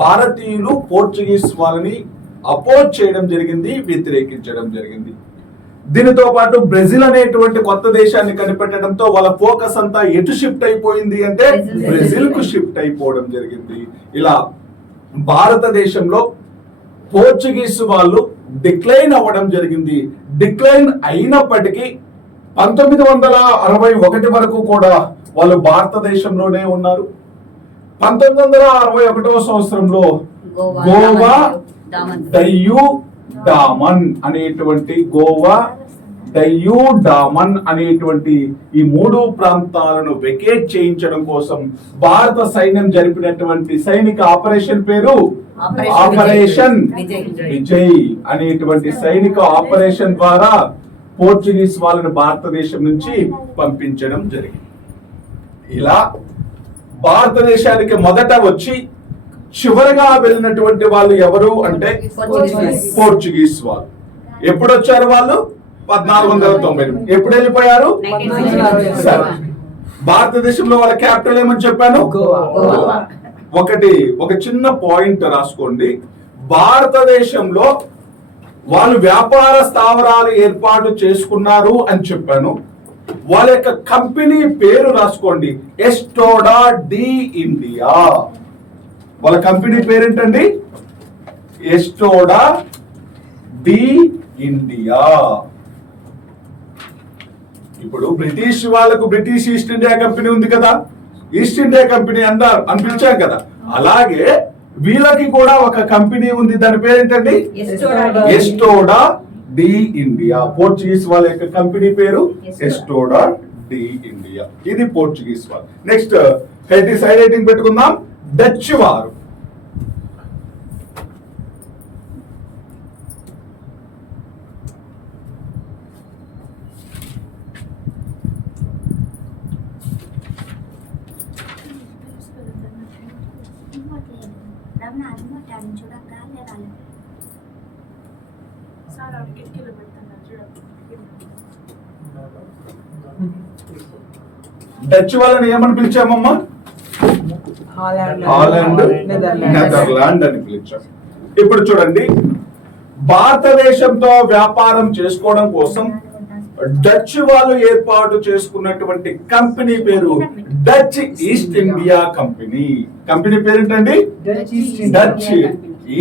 భారతీయులు పోర్చుగీస్ వాళ్ళని అపోజ్ చేయడం జరిగింది, వ్యతిరేకించడం జరిగింది. దీనితో పాటు బ్రెజిల్ అనేటువంటి కొత్త దేశాన్ని కనిపెట్టడంతో వాళ్ళ ఫోకస్ అంతా ఎటు షిఫ్ట్ అయిపోయింది అంటే బ్రెజిల్ కు షిఫ్ట్ అయిపోవడం జరిగింది. ఇలా భారతదేశంలో పోర్చుగీస్ వాళ్ళు డిక్లైన్ అవ్వడం జరిగింది. డిక్లైన్ అయినప్పటికీ 1961 వరకు కూడా వాళ్ళు భారతదేశంలోనే ఉన్నారు. 1961 సంవత్సరంలో గోవా, డయ్యూ డామన్ అనేటువంటి ఈ 3 ప్రాంతాలను వెకేట్ చేయించడం కోసం భారత సైన్యం జరిపినటువంటి సైనిక ఆపరేషన్ పేరు ఆపరేషన్ విజయ్ అనేటువంటి సైనిక ఆపరేషన్ ద్వారా పోర్చుగీస్ వాళ్ళని భారతదేశం నుంచి పంపించడం జరిగింది. ఇలా భారతదేశానికి మొదట వచ్చి చివరగా వెళ్ళినటువంటి వాళ్ళు ఎవరు అంటే పోర్చుగీస్ వాళ్ళు. ఎప్పుడు వచ్చారు వాళ్ళు? 1490. ఎప్పుడు వెళ్ళిపోయారు? భారతదేశంలో వాళ్ళ క్యాపిటల్ ఏమని చెప్పాను? ఒక చిన్న పాయింట్ రాసుకోండి. భారతదేశంలో వాళ్ళు వ్యాపార స్థావరాలు ఏర్పాటు చేసుకున్నారు అని చెప్పాను. వాళ్ళ యొక్క కంపెనీ పేరు రాసుకోండి, ఎస్టోడా డి ఇండియా. వాళ్ళ కంపెనీ పేరేంటండి? ఎస్టోడా డి ఇండియా. ఇప్పుడు బ్రిటిష్ వాళ్ళకు బ్రిటిష్ ఈస్ట్ ఇండియా కంపెనీ ఉంది కదా, ఈస్ట్ ఇండియా కంపెనీ అన్నారు అని పిలిచాం కదా, అలాగే వీళ్ళకి కూడా ఒక కంపెనీ ఉంది. దాని పేరేంటండి? ఎస్టోడా డి ఇండియా. పోర్చుగీస్ వాళ్ళ యొక్క కంపెనీ పేరు ఎస్టోడా డి ఇండియా. ఇది పోర్చుగీస్ వాళ్ళు. నెక్స్ట్ సైడ్ రైటింగ్ పెట్టుకుందాం. డచ్ వారు. డచ్ వాళ్ళని ఏమని పిలిచామమ్మా? హాలాండ్, నెదర్లాండ్ అని పిలిచాం. ఇప్పుడు చూడండి, భారతదేశంతో వ్యాపారం చేసుకోవడం కోసం డచ్ వాళ్ళు ఏర్పాటు చేసుకున్నటువంటి కంపెనీ పేరు Dutch East India Company. Company పేరేంటండి? Dutch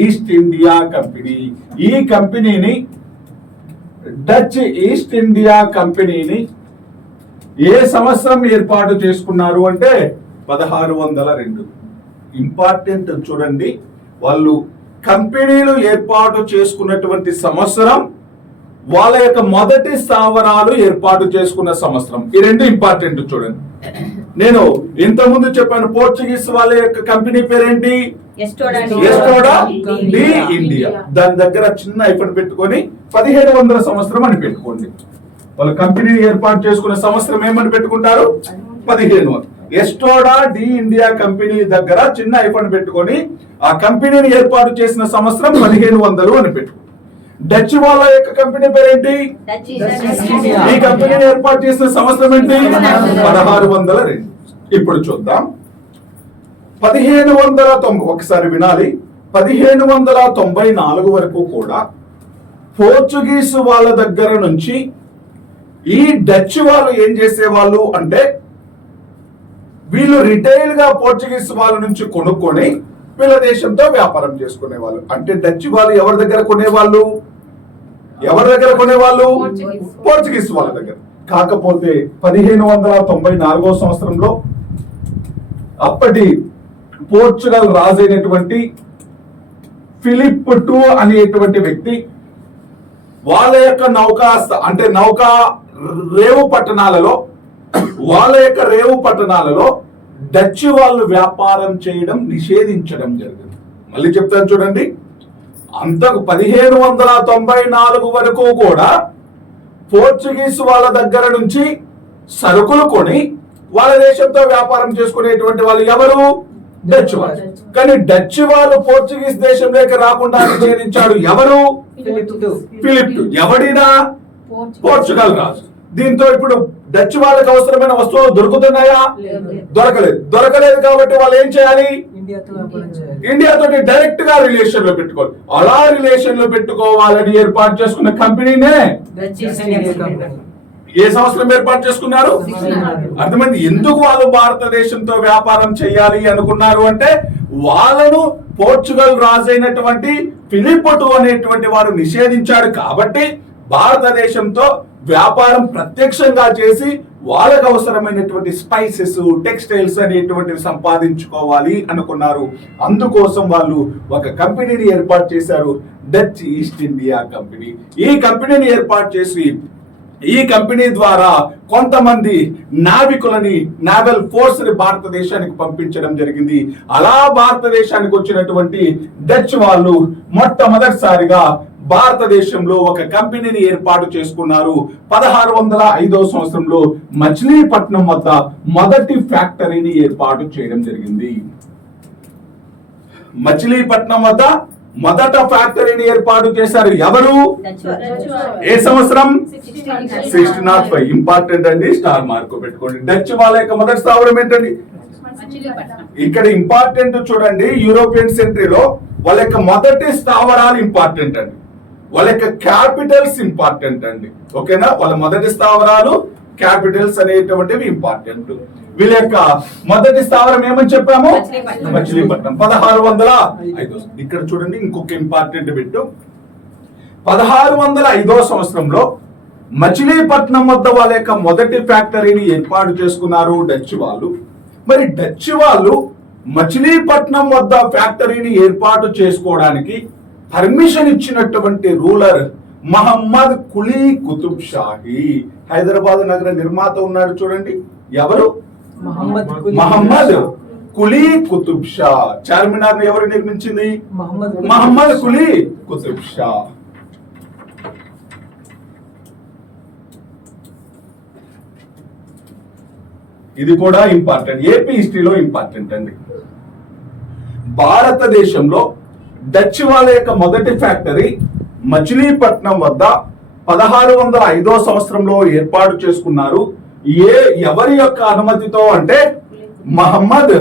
East India Company. ఈ కంపెనీని, డచ్ ఈస్ట్ ఇండియా కంపెనీని ఏ సంవత్సరం ఏర్పాటు చేసుకున్నారు అంటే 1602. ఇంపార్టెంట్ చూడండి, వాళ్ళు కంపెనీలు ఏర్పాటు చేసుకున్నటువంటి సంవత్సరం, వాళ్ళ యొక్క మొదటి స్థావరాలు ఏర్పాటు చేసుకున్న సంవత్సరం, ఈ రెండు ఇంపార్టెంట్ చూడండి. నేను ఇంత ముందు చెప్పాను, పోర్చుగీస్ వాళ్ళ యొక్క కంపెనీ పేరేంటి? ఎస్టోడా డి ఇండియా. దాని దగ్గర చిన్న ఐఫన్ పెట్టుకొని 1700 సంవత్సరం అని పెట్టుకోండి. వాళ్ళ కంపెనీని ఏర్పాటు చేసుకున్న సంవత్సరం ఏమని పెట్టుకుంటారు? 1700. ఎస్టోడా డి ఇండియా కంపెనీ దగ్గర చిన్న ఐఫన్ పెట్టుకొని ఆ కంపెనీని ఏర్పాటు చేసిన సంవత్సరం 1700 అని పెట్టుకో. డచ్ వాళ్ళ యొక్క కంపెనీ పేరేంటి? ఈ కంపెనీని ఏర్పాటు చేసిన సంవత్సరం ఏంటి? 1602. ఇప్పుడు చూద్దాం. 1790, ఒకసారి వినాలి. 1794 వరకు కూడా పోర్చుగీస్ వాళ్ళ దగ్గర నుంచి ఈ డచ్ వాళ్ళు ఏం చేసేవాళ్ళు అంటే, వీళ్ళు రిటైల్ గా పోర్చుగీస్ వాళ్ళ నుంచి కొనుక్కొని వీళ్ళ దేశంతో వ్యాపారం చేసుకునేవాళ్ళు. అంటే డచ్ వాళ్ళు ఎవరి దగ్గర కొనేవాళ్ళు? పోర్చుగీస్ వాళ్ళ దగ్గర. కాకపోతే 1794 సంవత్సరంలో అప్పటి పోర్చుగల్ రాజు అయినటువంటి ఫిలిప్ II అనేటువంటి వ్యక్తి వాళ్ళ యొక్క నౌకా రేవు పట్టణాలలో డచ్ వాళ్ళు వ్యాపారం చేయడం నిషేధించడం జరిగింది. మళ్ళీ చెప్తాను చూడండి, అంతకు 1794 వరకు కూడా పోర్చుగీస్ వాళ్ళ దగ్గర నుంచి సరుకులు కొని వాళ్ళ దేశంతో వ్యాపారం చేసుకునేటువంటి వాళ్ళు ఎవరు? డచ్ వాళ్ళు. కానీ డచ్ వాళ్ళు పోర్చుగీస్ దేశంలోకి రాకుండా నిషేధించాడు ఎవరు? Philip II. ఎవడినా? పోర్చుగల్ రాజు. దీంతో ఇప్పుడు డచ్ వాళ్ళకి అవసరమైన వస్తువులు దొరుకుతున్నాయా? దొరకలేదు కాబట్టి వాళ్ళు ఏం చేయాలి? ఇండియాతో డైరెక్ట్ గా రిలేషన్ లో పెట్టుకోవాలి. అలా రిలేషన్ లో పెట్టుకోవాలని ఏర్పాటు చేసుకున్న కంపెనీనే ఏ సంవత్సరం ఏర్పాటు చేసుకున్నారు? అర్థమైంది. ఎందుకు వాళ్ళు భారతదేశంతో వ్యాపారం చేయాలి అనుకున్నారు అంటే, వాళ్ళను పోర్చుగల్ రాజు అయినటువంటి ఫిలిప్ అనేటువంటి వారు నిషేధించాడు కాబట్టి భారతదేశంతో వ్యాపారం ప్రత్యక్షంగా చేసి వాళ్ళకు అవసరమైనటువంటి స్పైసెస్, టెక్స్టైల్స్ అనేటువంటివి సంపాదించుకోవాలి అనుకున్నారు. అందుకోసం వాళ్ళు ఒక కంపెనీని ఏర్పాటు చేశారు, డచ్ ఈస్ట్ ఇండియా కంపెనీ. ఈ కంపెనీని ఏర్పాటు చేసి ఈ కంపెనీ ద్వారా కొంతమంది నావికులని, నావల్ ఫోర్స్ ని భారతదేశానికి పంపించడం జరిగింది. అలా భారతదేశానికి వచ్చినటువంటి డచ్ వాళ్ళు మొట్టమొదటిసారిగా భారతదేశంలో ఒక కంపెనీని ఏర్పాటు చేసుకున్నారు. 1605వ సంవత్సరంలో మచిలీపట్నం వద్ద మొదటి ఫ్యాక్టరీని ఏర్పాటు చేయడం జరిగింది. మచిలీపట్నం వద్ద మొదట ఫ్యాక్టరీని ఏర్పాటు చేశారు. ఎవరు? ఏ సంవత్సరం? 1605. ఇంపార్టెంట్ అండి, స్టార్ మార్క్ పెట్టుకోండి. డచ్ వాళ్ళ యొక్క మొదటి స్థావరం ఏంటండి? ఇక్కడ ఇంపార్టెంట్ చూడండి, యూరోపియన్ సెంట్రీలో వాళ్ళ యొక్క మొదటి స్థావరాలు ఇంపార్టెంట్ అండి, వాళ్ళ యొక్క క్యాపిటల్స్ ఇంపార్టెంట్ అండి. ఓకేనా? వాళ్ళ మొదటి స్థావరాలు, క్యాపిటల్స్ అనేటువంటివి ఇంపార్టెంట్. వీళ్ళ యొక్క మొదటి స్థావరం ఏమని చెప్పాము? మచిలీపట్నం. 1605. ఇక్కడ చూడండి ఇంకొక ఇంపార్టెంట్ బిట్. 1605వ సంవత్సరంలో మచిలీపట్నం వద్ద వాళ్ళ యొక్క మొదటి ఫ్యాక్టరీని ఏర్పాటు చేసుకున్నారు డచ్ వాళ్ళు. మరి డచ్ వాళ్ళు మచిలీపట్నం వద్ద ఫ్యాక్టరీని ఏర్పాటు చేసుకోవడానికి పర్మిషన్ ఇచ్చినటువంటి రూలర్ మహమ్మద్ కులీ కుతుబ్ షాహీ. హైదరాబాద్ నగర నిర్మాత ఉన్నాడు చూడండి, ఎవరు? మహమ్మద్ కులీ కుతుబ్ షా. చార్మినార్ ఎవరు నిర్మించింది? మహమ్మద్ కులీ కుతుబ్ షా. ఇది కూడా ఇంపార్టెంట్, ఏపీ హిస్టరీలో ఇంపార్టెంట్ అండి. భారతదేశంలో డచ్ వాళ్ళ యొక్క మొదటి ఫ్యాక్టరీ మచిలీపట్నం వద్ద 1605వ సంవత్సరంలో ఏర్పాటు చేసుకున్నారు. ఎవరి యొక్క అనుమతితో అంటే మహమ్మద్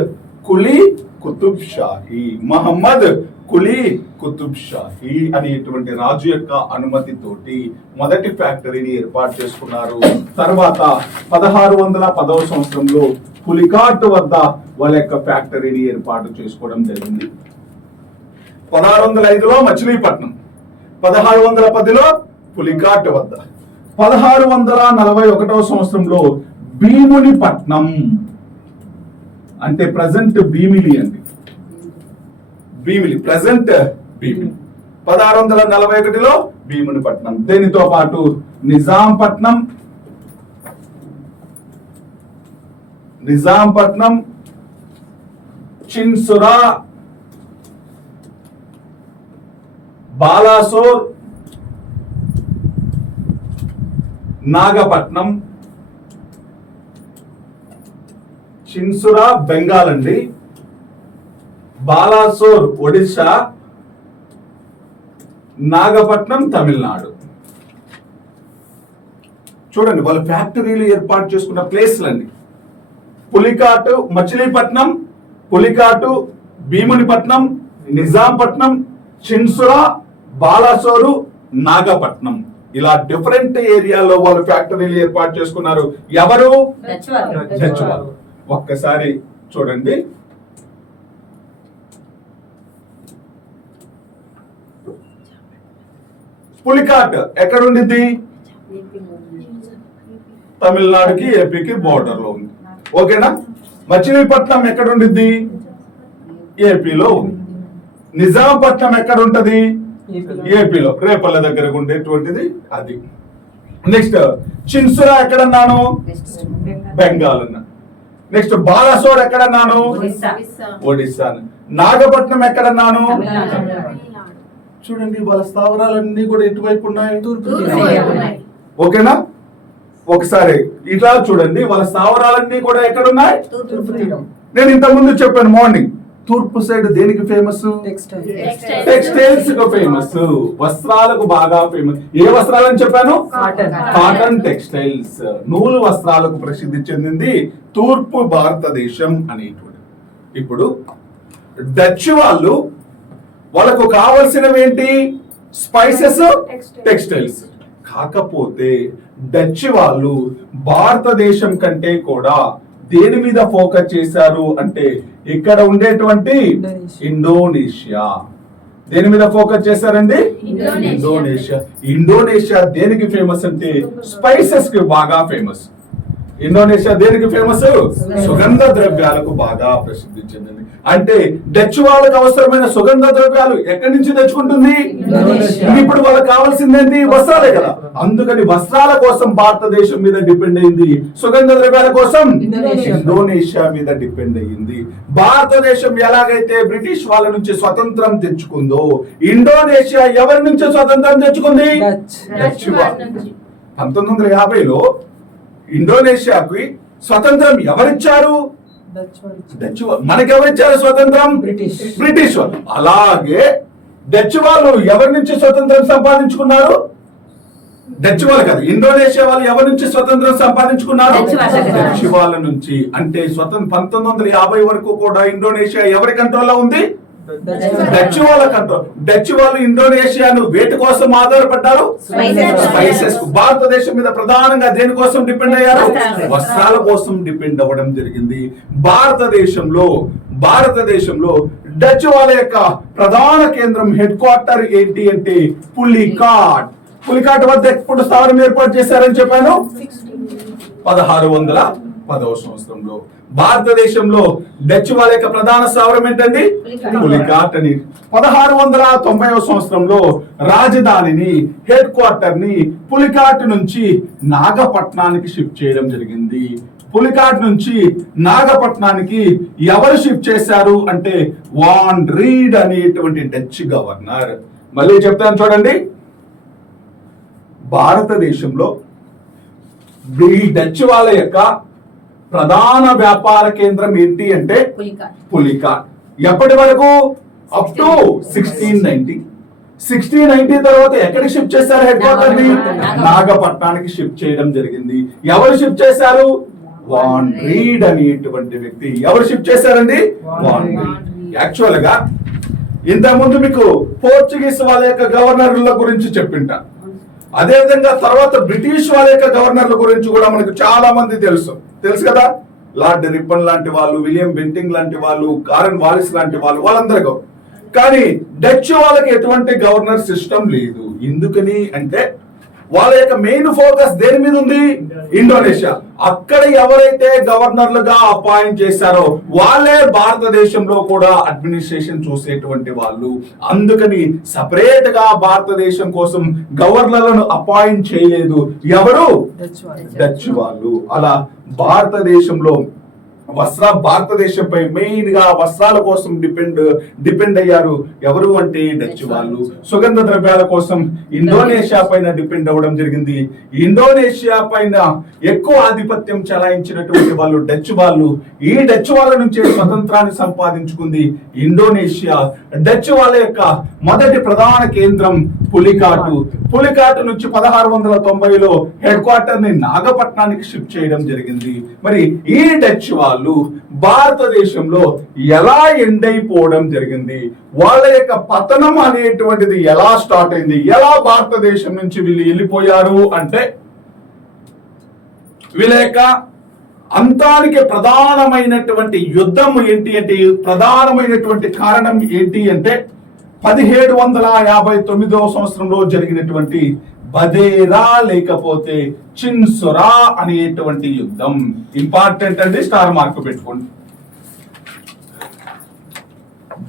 కులీ కుతుబ్ షాహీ. మహమ్మద్ కులీ కుతుబ్ షాహీ అనేటువంటి రాజు యొక్క అనుమతితోటి మొదటి ఫ్యాక్టరీని ఏర్పాటు చేసుకున్నారు. తర్వాత 1610వ సంవత్సరంలో పులికాట్ వద్ద వాళ్ళ యొక్క ఫ్యాక్టరీని ఏర్పాటు చేసుకోవడం జరిగింది. 1605లో మచిలీపట్నం, 1610లో పులికాట్ వద్ద, 1641వ సంవత్సరంలో భీమునిపట్నం అంటే ప్రజెంట్ భీమిలి అండి, భీమిలి ప్రజెంట్ భీమిలి. 1641లో భీమునిపట్నం. దీనితో పాటు నిజాంపట్నం, చిన్సురా, బాలాసోర్, నాగపట్నం, చిన్సురా బెంగాల్ అండి, బాలాసోర్ ఒడిశా, నాగపట్నం తమిళనాడు. చూడండి వాళ్ళ ఫ్యాక్టరీలు ఏర్పాటు చేసుకున్న ప్లేస్లండి. పులికాటు, మచిలీపట్నం, పులికాటు, భీమునిపట్నం, నిజాంపట్నం, చిన్సురా, బాలాసోరు, నాగపట్నం. ఇలా డిఫరెంట్ ఏరియాలో వాళ్ళు ఫ్యాక్టరీలు ఏర్పాటు చేసుకున్నారు. ఎవరు? డచ్ వాళ్ళు. ఒక్కసారి చూడండి, పులికాట్ ఎక్కడ ఉండింది? తమిళనాడుకి, ఏపీకి బోర్డర్ లో ఉంది. ఓకేనా? మచిలీపట్నం ఎక్కడ ఉండింది? ఏపీలో ఉంది. నిజాంపట్నం ఎక్కడ ఉంటది? ఏపీలో, రేపల్ల దగ్గర ఉండేటువంటిది అది. నెక్స్ట్ చిన్సురా ఎక్కడన్నాను? బెంగాల్ అన్నా. నెక్స్ట్ బాలాసోర్ ఎక్కడన్నాను? ఒడిస్సా. నాగపట్నం ఎక్కడన్నాను? చూడండి వాళ్ళ స్థావరాలన్నీ కూడా ఎటువైపు ఉన్నాయి? ఓకేనా? ఒకసారి ఇట్లా చూడండి, వాళ్ళ స్థావరాలన్నీ కూడా ఎక్కడున్నాయి? నేను ఇంత ముందు చెప్పాను మార్నింగ్ తూర్పు సైడ్ దేనికి ఫేమస్? టెక్స్టైల్. టెక్స్టైల్స్ కు ఫేమస్, వస్త్రాలకు బాగా ఫేమస్. ఏ వస్త్రాలు అని చెప్పాను? కాటన్ టెక్స్టైల్స్, నూలు వస్త్రాలకు ప్రసిద్ధి చెందింది తూర్పు భారతదేశం అనేటువంటి. ఇప్పుడు డచ్ వాళ్ళకు కావలసినవి ఏంటి? Spices, textiles. కాకపోతే డచ్ వాళ్ళు భారతదేశం కంటే కూడా దేని మీద ఫోకస్ చేశారు అంటే ఇక్కడ ఉండేటువంటి ఇండోనేషియా. దేని మీద ఫోకస్ చేశారండి? ఇండోనేషియా దేనికి ఫేమస్ అంటే స్పైసెస్ కి బాగా ఫేమస్. ఇండోనేషియా దేనికి ఫేమస్? సుగంధ ద్రవ్యాలకు బాగా ప్రసిద్ధి చెందింది. అంటే డచ్ వాళ్ళకి అవసరమైన సుగంధ ద్రవ్యాలు ఎక్కడి నుంచి తెచ్చుకుంటుంది? ఇప్పుడు వాళ్ళకి కావాల్సిందేంటి? వస్త్రాలే కదా. అందుకని వస్త్రాల కోసం భారతదేశం మీద డిపెండ్ అయింది, సుగంధ ద్రవ్యాల కోసం ఇండోనేషియా మీద డిపెండ్ అయ్యింది. భారతదేశం ఎలాగైతే బ్రిటిష్ వాళ్ళ నుంచి స్వతంత్రం తెచ్చుకుందో, ఇండోనేషియా ఎవరి నుంచి స్వతంత్రం తెచ్చుకుంది? డచ్ వాళ్ళు. 1950లో ఇండోనేషియాకి స్వతంత్రం ఎవరిచ్చారు? డచ్ వాళ్ళు. మనకెవరిచ్చారు స్వతంత్రం? బ్రిటిష్ వాళ్ళు. అలాగే డచ్ వాళ్ళు ఎవరి నుంచి స్వతంత్రం సంపాదించుకున్నారు? డచ్ వాళ్ళు కాదు, ఇండోనేషియా వాళ్ళు ఎవరి నుంచి స్వతంత్రం సంపాదించుకున్నారు? డచ్ వాళ్ళ నుంచి. అంటే 1950 వరకు కూడా ఇండోనేషియా ఎవరి కంట్రోల్లో ఉంది? డచ్ వాళ్ళ కంట్రోల్. డచ్ వాళ్ళు ఇండోనేషియాను వేటి కోసం ఆధారపడ్డారు? స్పైసెస్. భారతదేశం మీద ప్రధానంగా దేనికోసం డిపెండ్ అయ్యారు? వస్త్రాల కోసం డిపెండ్ అవ్వడం జరిగింది. భారతదేశంలో డచ్ వాళ్ళ యొక్క ప్రధాన కేంద్రం, హెడ్ క్వార్టర్ ఏంటి అంటే పులికాట్. పులికాట్ వద్ద ఎప్పుడు స్థావరం ఏర్పాటు చేశారని చెప్పాను? 1610వ సంవత్సరంలో. భారతదేశంలో డచ్ వాళ్ళ యొక్క ప్రధాన స్థావరం ఏంటండి? పులికాట్ అని. 1690వ సంవత్సరంలో రాజధానిని, హెడ్ క్వార్టర్ ని పులికాట్ నుంచి నాగపట్నానికి షిఫ్ట్ చేయడం జరిగింది. పులికాట్ నుంచి నాగపట్నానికి ఎవరు షిఫ్ట్ చేశారు అంటే వాన్ రీడ్ అనేటువంటి డచ్ గవర్నర్. మళ్ళీ చెప్తాను చూడండి. భారతదేశంలో ఈ డచ్ వాళ్ళ యొక్క ప్రధాన వ్యాపార కేంద్రం ఏంటి అంటే పులికాట్. ఎప్పటి వరకు? Up to 1690. 1690 తర్వాత ఎక్కడికి షిఫ్ట్ చేశారు? హెడ్ క్వార్టర్ ని నాగపట్నానికి షిఫ్ట్ చేయడం జరిగింది. ఎవరు షిఫ్ట్ చేశారు? వాన్ రీడ్ అనేటువంటి వ్యక్తి. ఎవరు షిఫ్ట్ చేశారండి? Van read. యాక్చువల్ గా ఇంతకుముందు మీకు పోర్చుగీస్ వాళ్ళ యొక్క గవర్నర్ల గురించి చెప్పింటాను. అదే విధంగా తర్వాత బ్రిటిష్ వాళ్ళ యొక్క గవర్నర్ల గురించి కూడా మనకు చాలా మంది తెలుసు కదా. లార్డ్ రిప్పన్ లాంటి వాళ్ళు, విలియం బెంటింగ్ లాంటి వాళ్ళు, కారన్ వాలిస్ లాంటి వాళ్ళు, వాళ్ళందరూ. కానీ డచ్ వాళ్ళకి ఎటువంటి గవర్నర్ సిస్టమ్ లేదు. ఎందుకని అంటే వాళ్ళ యొక్క మెయిన్ ఫోకస్ దేని మీద ఉంది? ఇండోనేషియా. అక్కడ ఎవరైతే గవర్నర్లుగా అపాయింట్ చేశారో వాళ్ళే భారతదేశంలో కూడా అడ్మినిస్ట్రేషన్ చూసేటువంటి వాళ్ళు. అందుకని సపరేట్ గా భారతదేశం కోసం గవర్నర్లను అపాయింట్ చేయలేదు. ఎవరు? డచ్ వాళ్ళు. అలా భారతదేశంలో భారతదేశంపై మెయిన్ గా వస్త్రాల కోసం డిపెండ్ అయ్యారు. ఎవరు అంటే డచ్ వాళ్ళు. సుగంధ ద్రవ్యాల కోసం ఇండోనేషియా పైన డిపెండ్ అవ్వడం జరిగింది. ఇండోనేషియా పైన ఎక్కువ ఆధిపత్యం చెలాయించినటువంటి వాళ్ళు డచ్ వాళ్ళు. ఈ డచ్ వాళ్ళ నుంచి స్వతంత్రాన్ని సంపాదించుకుంది ఇండోనేషియా. డచ్ వాళ్ళ యొక్క మొదటి ప్రధాన కేంద్రం పులికాటు నుంచి 1690లో హెడ్ క్వార్టర్ ని నాగపట్నానికి షిఫ్ట్ చేయడం జరిగింది. మరి ఈ డచ్ వాళ్ళు భారతదేశంలో ఎలా ఎండ్ అయిపోవడం జరిగింది, వాళ్ళ యొక్క పతనం అనేటువంటిది ఎలా స్టార్ట్ అయింది, ఎలా భారతదేశం నుంచి వీళ్ళు వెళ్ళిపోయారు అంటే వీళ్ళ యొక్క అంతానికి ప్రధానమైనటువంటి యుద్ధం ఏంటి అంటే, ప్రధానమైనటువంటి కారణం ఏంటి అంటే 1759వ సంవత్సరంలో జరిగినటువంటి బదేరా లేకపోతే చిన్సురా అనేటువంటి యుద్ధం. ఇంపార్టెంట్ అండి, స్టార్ మార్క్ పెట్టుకోండి.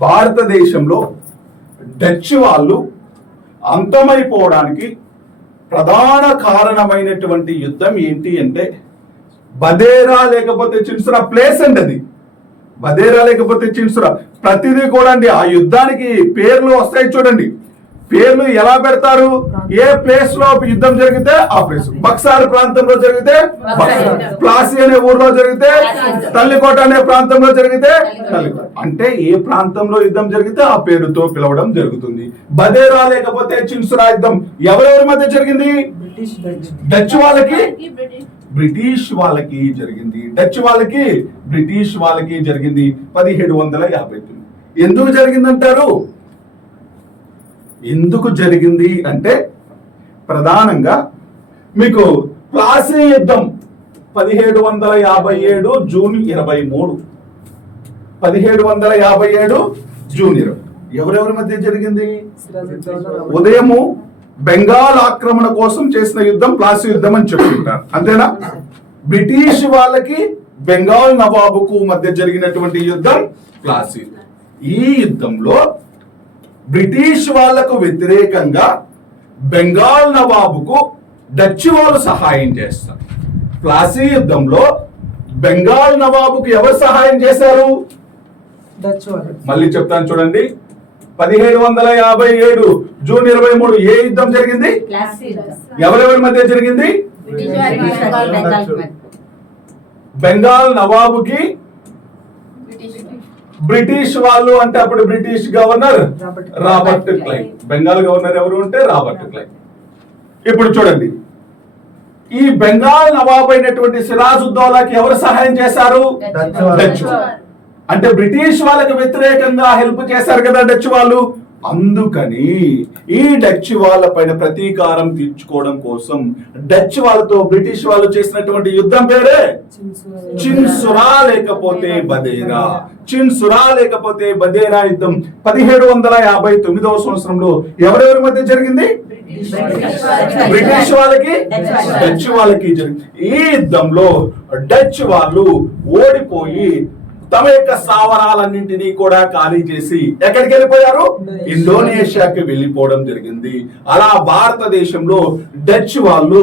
భారతదేశంలో డచ్ వాళ్ళు అంతమైపోవడానికి ప్రధాన కారణమైనటువంటి యుద్ధం ఏంటి అంటే బదేరా లేకపోతే చిన్సురా ప్లేస్ అండి. అది బదేరా లేకపోతే చిన్సురా ప్రతిదీ కూడా అండి ఆ యుద్ధానికి పేర్లు వస్తాయి చూడండి. పేర్లు ఎలా పెడతారు? ఏ ప్లేస్ లో యుద్ధం జరిగితే ఆ ప్లేస్. బక్సార్ ప్రాంతంలో జరిగితే ప్లాసీ అనే ఊర్లో జరిగితే, తల్లికోట అనే ప్రాంతంలో జరిగితే తల్లికోట. అంటే ఏ ప్రాంతంలో యుద్ధం జరిగితే ఆ పేరుతో పిలవడం జరుగుతుంది. బదేరా లేకపోతే చిన్సురా యుద్ధం ఎవరెవరి మధ్య జరిగింది? డచ్ వాళ్ళకి బ్రిటిష్ వాళ్ళకి జరిగింది. డచ్ వాళ్ళకి బ్రిటిష్ వాళ్ళకి జరిగింది 1759. ఎందుకు జరిగిందంటారు? ఎందుకు జరిగింది అంటే ప్రధానంగా మీకు ప్లాసీ యుద్ధం 1757 జూన్ 23. 1757 జూన్ 20. ఎవరెవరి మధ్య జరిగింది? ఉదయము బెంగాల్ ఆక్రమణ కోసం చేసిన యుద్ధం ప్లాసీ యుద్ధం అని చెప్పుకుంటారు. అంతేనా? బ్రిటిష్ వాళ్ళకి బెంగాల్ నవాబుకు మధ్య జరిగినటువంటి యుద్ధం ప్లాసీ. ఈ యుద్ధంలో బ్రిటిష్ వాళ్లకు వ్యతిరేకంగా బెంగాల్ నవాబుకు డచ్ వాళ్ళు సహాయం చేస్తారు. ప్లాసీ యుద్ధంలో బెంగాల్ నవాబుకు ఎవరు సహాయం చేశారు? మళ్ళీ చెప్తాను చూడండి. 1757 జూన్ 23 ఏ యుద్ధం జరిగింది? ఎవరెవరి మధ్య జరిగింది? బెంగాల్ నవాబుకి బ్రిటిష్ వాళ్ళు, అంటే అప్పుడు British governor Robert Clive. Bengal governor ఎవరు అంటే రాబర్ట్ క్లైవ్. ఇప్పుడు చూడండి, ఈ బెంగాల్ నవాబ్ అయినటువంటి సిరాజుద్దౌలాకి ఎవరు సహాయం చేశారు? డచ్. అంటే బ్రిటిష్ వాళ్ళకి వ్యతిరేకంగా హెల్ప్ చేశారు కదా డచ్ వాళ్ళు. అందుకని ఈ డచ్ వాళ్ళ పైన ప్రతీకారం తీర్చుకోవడం కోసం డచ్ వాళ్ళతో బ్రిటిష్ వాళ్ళు చేసినటువంటి యుద్ధం పేరే చిన్సురా లేకపోతే బదేరా. చిన్సురా లేకపోతే బదేరా యుద్ధం 1759వ సంవత్సరంలో ఎవరెవరి మధ్య జరిగింది? బ్రిటిష్ వాళ్ళకి డచ్ వాళ్ళకి జరిగింది. ఈ యుద్ధంలో డచ్ వాళ్ళు ఓడిపోయి తమ యొక్క స్థావరాలన్నింటినీ కూడా ఖాళీ చేసి ఎక్కడికి వెళ్ళిపోయారు? ఇండోనేషియాకి వెళ్ళిపోవడం జరిగింది. అలా భారతదేశంలో డచ్ వాళ్ళు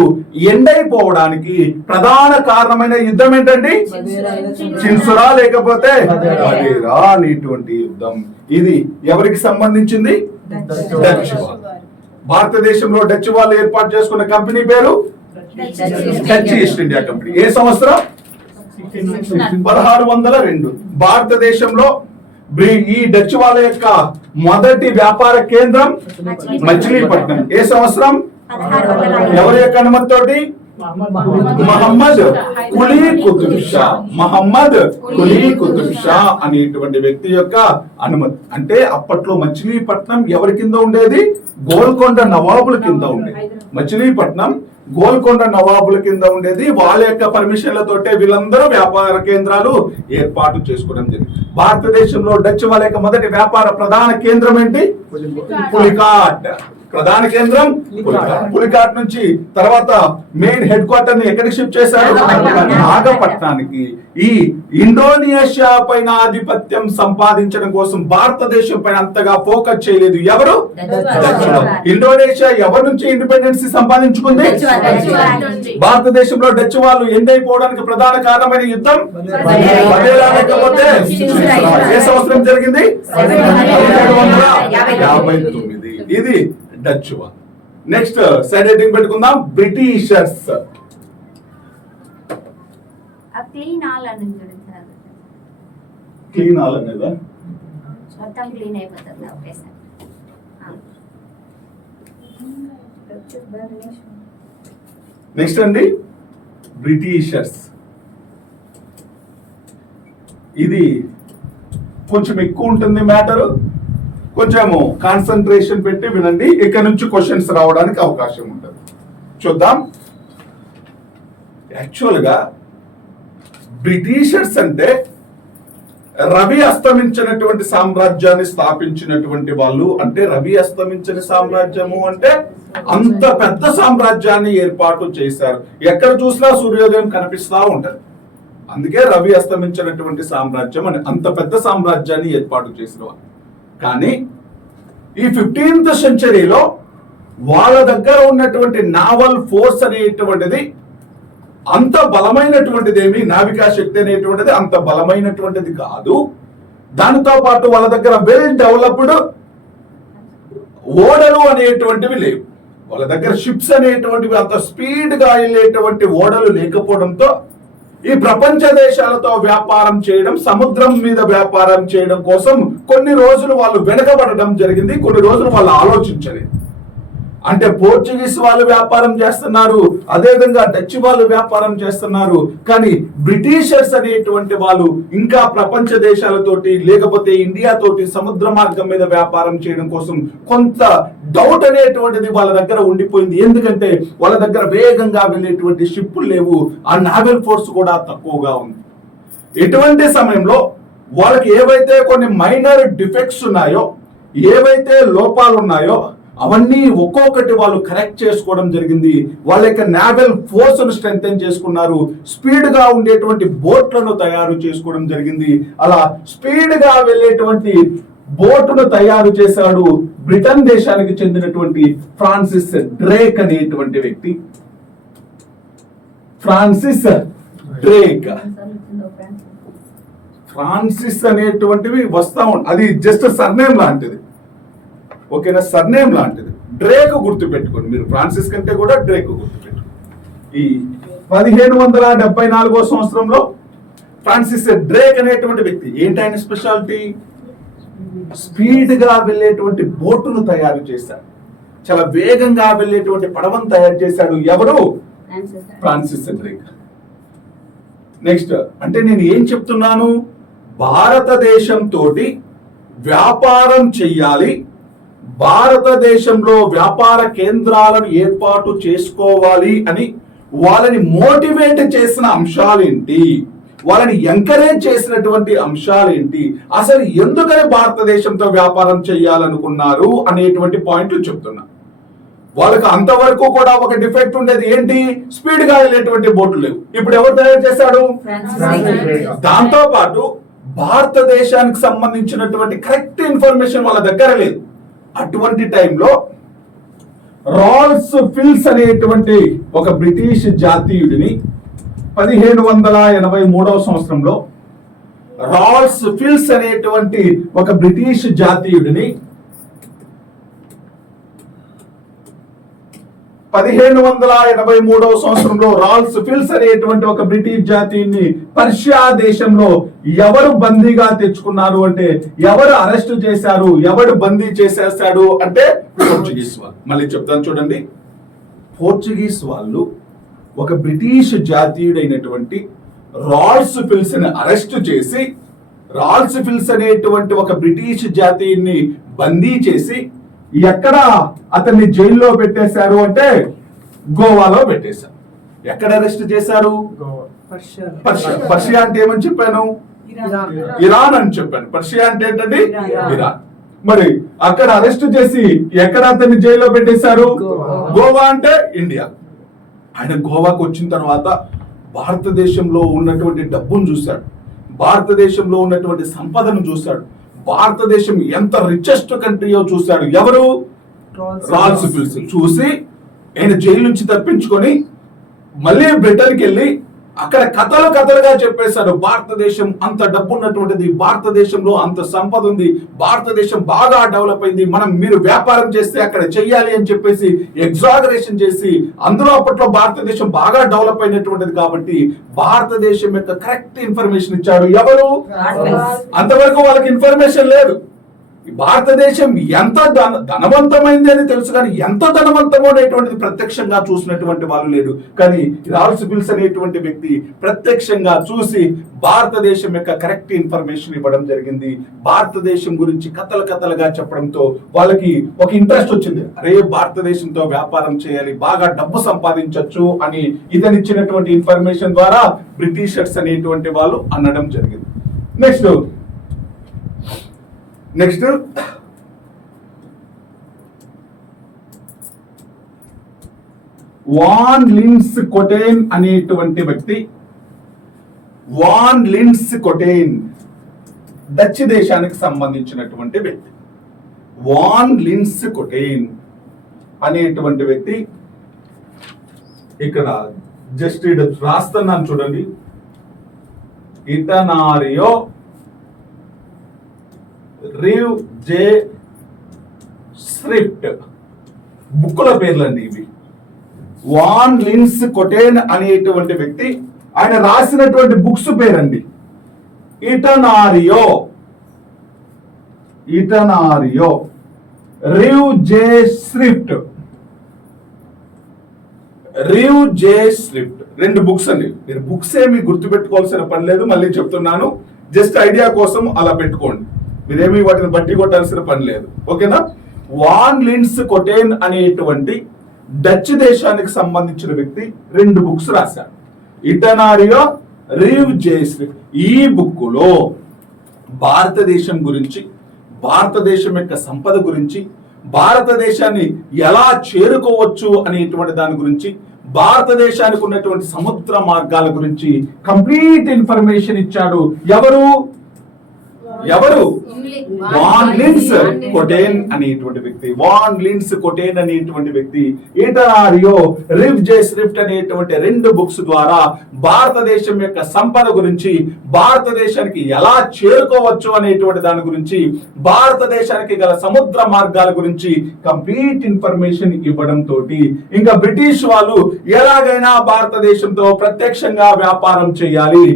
ఎండైపోవడానికి ప్రధాన కారణమైన యుద్ధం ఏంటండి? చిన్సురా లేకపోతే బదేరా అనేటువంటి యుద్ధం. ఇది ఎవరికి సంబంధించింది? డచ్ వాళ్ళు. భారతదేశంలో డచ్ వాళ్ళు ఏర్పాటు చేసుకున్న కంపెనీ పేరు డచ్ ఈస్ట్ ఇండియా కంపెనీ. ఏ సంవత్సరం? 1602. భారతదేశంలో ఈ డచ్ వాళ్ళ యొక్క మొదటి వ్యాపార కేంద్రం మచిలీపట్నం. ఏ సంవత్సరం? ఎవరి యొక్క అనుమతితోటి? మహమ్మద్ కులీ కుతుబ్ షా. మహమ్మద్ కులీ కుతుబ్ షా అనేటువంటి వ్యక్తి యొక్క అనుమతి. అంటే అప్పట్లో మచిలీపట్నం ఎవరి కింద ఉండేది? గోల్కొండ నవాబుల కింద ఉండేది. మచిలీపట్నం గోల్కొండ నవాబుల కింద ఉండేది. వాళ్ళ యొక్క పర్మిషన్లతోటే వీళ్ళందరూ వ్యాపార కేంద్రాలు ఏర్పాటు చేసుకోవడం జరిగింది. భారతదేశంలో డచ్ వాళ్ళ యొక్క మొదటి వ్యాపార ప్రధాన కేంద్రం ఏంటి? పులికాట్. ప్రధాన కేంద్రం పులికాట్ నుంచి తర్వాత మెయిన్ హెడ్ క్వార్టర్ ని ఎక్కడికి షిఫ్ట్ చేశారు? నాగపట్నానికి. ఈ ఇండోనేషియా పైన ఆధిపత్యం సంపాదించడం కోసం భారతదేశం పైన అంతగా ఫోకస్ చేయలేదు ఎవరు? ఇండోనేషియా ఎవరి నుంచి ఇండిపెండెన్స్ సంపాదించుకుంది? భారతదేశంలో డచ్ వాళ్ళు ఎండైపోవడానికి ప్రధాన కారణమైన యుద్ధం బదేరా లేకపోతే ఏ సంవత్సరం జరిగింది? 1759. ఇది డచ్ వాళ్ళు. నెక్స్ట్ సైడ్ హెడ్డింగ్ పెట్టుకుందాం, బ్రిటిషర్స్. క్లీన్ ఆల్ అని చూడండి. క్లీన్ ఆల్ అనేదా? మొత్తం క్లీన్ అయిపోతుంది ఒకేసారి. నెక్స్ట్ అండి బ్రిటిషర్స్. ఇది కొంచెం ఎక్కువ ఉంటుంది మ్యాటర్. కొంచెము కాన్సన్ట్రేషన్ పెట్టి వినండి. ఇక్కడ నుంచి క్వశ్చన్స్ రావడానికి అవకాశం ఉంటుంది. చూద్దాం. యాక్చువల్ గా బ్రిటిషర్స్ అంటే రవి అస్తమించినటువంటి సామ్రాజ్యాన్ని స్థాపించినటువంటి వాళ్ళు. అంటే రవి అస్తమించిన సామ్రాజ్యము అంటే అంత పెద్ద సామ్రాజ్యాన్ని ఏర్పాటు చేశారు. ఎక్కడ చూసినా సూర్యోదయం కనిపిస్తా ఉంటది. అందుకే రవి అస్తమించినటువంటి సామ్రాజ్యం అని అంత పెద్ద సామ్రాజ్యాన్ని ఏర్పాటు చేసిన వాళ్ళు. కానీ ఈ 15th సెంచరీలో వాళ్ళ దగ్గర ఉన్నటువంటి నావల్ ఫోర్స్ అనేటువంటిది అంత బలమైనటువంటిది నావికా శక్తి అనేటువంటిది అంత బలమైనటువంటిది కాదు. దానితో పాటు వాళ్ళ దగ్గర వెల్ డెవలప్డ్ ఓడలు అనేటువంటివి లేవు, వాళ్ళ దగ్గర షిప్స్ అనేటువంటివి అంత స్పీడ్ గా వెళ్ళేటువంటి ఓడలు లేకపోవడంతో ఈ ప్రపంచ దేశాలతో వ్యాపారం చేయడం, సముద్రం మీద వ్యాపారం చేయడం కోసం కొన్ని రోజులు వాళ్ళు వెనకబడడం జరిగింది, కొన్ని రోజులు వాళ్ళు ఆలోచించలేదు. అంటే పోర్చుగీస్ వాళ్ళు వ్యాపారం చేస్తున్నారు, అదేవిధంగా డచ్ వాళ్ళు వ్యాపారం చేస్తున్నారు, కానీ బ్రిటిషర్స్ అనేటువంటి వాళ్ళు ఇంకా ప్రపంచ దేశాలతోటి లేకపోతే ఇండియా తోటి సముద్ర మార్గం మీద వ్యాపారం చేయడం కోసం కొంత డౌట్ అనేటువంటిది వాళ్ళ దగ్గర ఉండిపోయింది. ఎందుకంటే వాళ్ళ దగ్గర వేగంగా వెళ్ళేటువంటి షిప్పులు లేవు, ఆ నావల్ ఫోర్స్ కూడా తక్కువగా ఉంది. ఇటువంటి సమయంలో వాళ్ళకి ఏవైతే కొన్ని మైనర్ డిఫెక్ట్స్ ఉన్నాయో, ఏవైతే లోపాలు ఉన్నాయో అవన్నీ ఒక్కొక్కటి వాళ్ళు కరెక్ట్ చేసుకోవడం జరిగింది. వాళ్ళ యొక్క నావల్ ఫోర్స్ ను స్ట్రెంగ్తెన్ చేసుకున్నారు, స్పీడ్ గా ఉండేటువంటి బోట్లను తయారు చేసుకోవడం జరిగింది. అలా స్పీడ్ గా వెళ్ళేటువంటి బోటును తయారు చేశాడు బ్రిటన్ దేశానికి చెందినటువంటి ఫ్రాన్సిస్ డ్రేక్ అనేటువంటి వ్యక్తి. ఫ్రాన్సిస్ డ్రేక్, ఫ్రాన్సిస్ అనేటువంటివి వస్తా అది జస్ట్ సర్నేమ్ లాంటిది, ఓకేనా, సర్నేమ్ లాంటిది. డ్రేక్ గుర్తు పెట్టుకోండి మీరు, ఫ్రాన్సిస్ కంటే కూడా డ్రేక్ గుర్తు పెట్టుకోండి. ఈ 1774 సంవత్సరంలో ఫ్రాన్సిస్ డ్రేక్ అనేటువంటి వ్యక్తి ఏంటి ఆయన స్పెషాలిటీ? స్పీడ్ గా వెళ్ళేటువంటి బోటును తయారు చేశాడు, చాలా వేగంగా వెళ్ళేటువంటి పడవను తయారు చేశాడు. ఎవరు? Francis Drake. నెక్స్ట్ అంటే నేను ఏం చెప్తున్నాను, భారతదేశంతో వ్యాపారం చెయ్యాలి, భారతదేశంలో వ్యాపార కేంద్రాలను ఏర్పాటు చేసుకోవాలి అని వాళ్ళని మోటివేట్ చేసిన అంశాలేంటి, వాళ్ళని ఎంకరేజ్ చేసినటువంటి అంశాలేంటి, అసలు ఎందుకని భారతదేశంతో వ్యాపారం చేయాలనుకున్నారు అనేటువంటి పాయింట్లు చెప్తున్నా. వాళ్ళకి అంతవరకు కూడా ఒక డిఫెక్ట్ ఉండేది, ఏంటి? స్పీడ్ గా వెళ్ళేటువంటి బోట్లు లేవు. ఇప్పుడు ఎవరు తయారు చేశాడు? దాంతో పాటు భారతదేశానికి సంబంధించినటువంటి కరెక్ట్ ఇన్ఫర్మేషన్ వాళ్ళ దగ్గర లేదు. అటువంటి టైంలో రాల్స్ ఫిల్స్ అనేటువంటి ఒక బ్రిటిష్ జాతీయుడిని 1783 సంవత్సరంలో రాల్స్ ఫిల్స్ అనేటువంటి ఒక బ్రిటిష్ జాతీయుడిని 1783 సంవత్సరంలో రాల్స్ ఫిల్స్ అనేటువంటి ఒక బ్రిటిష్ జాతీయుని పర్షియా దేశంలో ఎవరు బందీగా తెచ్చుకున్నారు అంటే, ఎవరు అరెస్ట్ చేశారు, ఎవరు బందీ చేసేసాడు అంటే పోర్చుగీస్ వాళ్ళు. మళ్ళీ చెప్తాను చూడండి, పోర్చుగీస్ వాళ్ళు ఒక బ్రిటిష్ జాతీయుడైనటువంటి రాల్స్ ఫిల్స్ ని అరెస్ట్ చేసి, రాల్స్ ఫిల్స్ అనేటువంటి ఒక బ్రిటిష్ జాతీయుని బందీ చేసి ఎక్కడ అతన్ని జైల్లో పెట్టేశారు అంటే గోవాలో పెట్టేశారు. ఎక్కడ అరెస్ట్ చేశారు? పర్షియా అంటే ఏమని చెప్పాను? ఇరాన్ అని చెప్పాను. పర్షియా అంటే ఏంటండి? ఇరాన్. మరి అక్కడ అరెస్ట్ చేసి ఎక్కడ అతన్ని జైల్లో పెట్టేశారు? గోవా అంటే ఇండియా. ఆయన గోవాకు వచ్చిన తర్వాత భారతదేశంలో ఉన్నటువంటి డబ్బును చూశాడు, భారతదేశంలో ఉన్నటువంటి సంపదను చూశాడు, భారతదేశం ఎంత రిచెస్ట్ కంట్రీయో చూశాడు. ఎవరు? Ralph Fitch. చూసి ఆయన జైలు నుంచి తప్పించుకొని మళ్ళీ బ్రిటన్కి వెళ్ళి అక్కడ కథలుగా చెప్పేశాడు, భారతదేశం అంత డబ్బు ఉన్నటువంటిది, భారతదేశంలో అంత సంపద ఉంది, భారతదేశం బాగా డెవలప్ అయింది, మీరు వ్యాపారం చేస్తే అక్కడ చెయ్యాలి అని చెప్పేసి ఎగ్జాగరేషన్ చేసి, అందులో అప్పట్లో భారతదేశం బాగా డెవలప్ అయినటువంటిది కాబట్టి భారతదేశం యొక్క కరెక్ట్ ఇన్ఫర్మేషన్ ఇచ్చాడు. ఎవరు? అంతవరకు వాళ్ళకి ఇన్ఫర్మేషన్ లేదు. భారతదేశం ఎంత ధనవంతమైంది అని తెలుసు, కానీ ఎంత ధనవంతమో అనేటువంటిది ప్రత్యక్షంగా చూసినటువంటి వాళ్ళు లేడు. కానీ రాల్స్ ఫిల్స్ అనేటువంటి వ్యక్తి ప్రత్యక్షంగా చూసి భారతదేశం యొక్క కరెక్ట్ ఇన్ఫర్మేషన్ ఇవ్వడం జరిగింది. భారతదేశం గురించి కథలుగా చెప్పడంతో వాళ్ళకి ఒక ఇంట్రెస్ట్ వచ్చింది, అరే భారతదేశంతో వ్యాపారం చేయాలి, బాగా డబ్బు సంపాదించవచ్చు అని ఇతనిచ్చినటువంటి ఇన్ఫర్మేషన్ ద్వారా బ్రిటిషర్స్ అనేటువంటి వాళ్ళు అనడం జరిగింది. నెక్స్ట్ వాన్ లిన్స్ కొటేన్ అనేటువంటి వ్యక్తి, వాన్ లిన్స్ కొటేన్ డచ్ దేశానికి సంబంధించినటువంటి వ్యక్తి. వాన్ లిన్స్ కొటేన్ అనేటువంటి వ్యక్తి ఇక్కడ జస్ట్ రాస్తున్నాను చూడండి, ఇటనారియో రివ్ జే స్విఫ్ట్. బుక్కుల పేర్లండి ఇవి. వాన్ లిన్స్ కొటేన్ అనేటువంటి వ్యక్తి ఆయన రాసినటువంటి బుక్స్ పేరండి. ఇటనారియో, రివ్ జే స్విఫ్ట్, రెండు బుక్స్ అండి. మీరు బుక్స్ ఏమి గుర్తుపెట్టుకోవాల్సిన పని లేదు, మళ్ళీ చెప్తున్నాను, జస్ట్ ఐడియా కోసం అలా పెట్టుకోండి, మీరేమి వాటిని బట్టి కొట్టాల్సిన పని లేదు, ఓకేనా. వాన్ లిన్స్ కొటేన్ అనేటువంటి డచ్ దేశానికి సంబంధించిన వ్యక్తి రెండు బుక్స్ రాశారు, ఇటనారియో, రివ్ జే స్విఫ్ట్. ఈ బుక్ లో భారతదేశం గురించి, భారతదేశం యొక్క సంపద గురించి, భారతదేశాన్ని ఎలా చేరుకోవచ్చు అనేటువంటి దాని గురించి, భారతదేశానికి ఉన్నటువంటి సముద్ర మార్గాల గురించి కంప్లీట్ ఇన్ఫర్మేషన్ ఇచ్చాడు. ఎవరు? వాన్ లిన్స్ కొటేన్ అనేటువంటి వ్యక్తి. వాన్ లిన్స్ కొటేన్ అనేటువంటి వ్యక్తి ఇటనారియో, రివ్ జే స్విఫ్ట్ అనేటువంటి రెండు బుక్స్ ద్వారా భారతదేశం యొక్క సంపద గురించి, భారతదేశానికి ఎలా చేరుకోవచ్చు అనేటువంటి దాని గురించి, భారతదేశానికి గల సముద్ర మార్గాల గురించి కంప్లీట్ ఇన్ఫర్మేషన్ ఇవ్వడం తోటి ఇంకా బ్రిటిష్ వాళ్ళు ఎలాగైనా భారతదేశంతో ప్రత్యక్షంగా వ్యాపారం చేయాలి,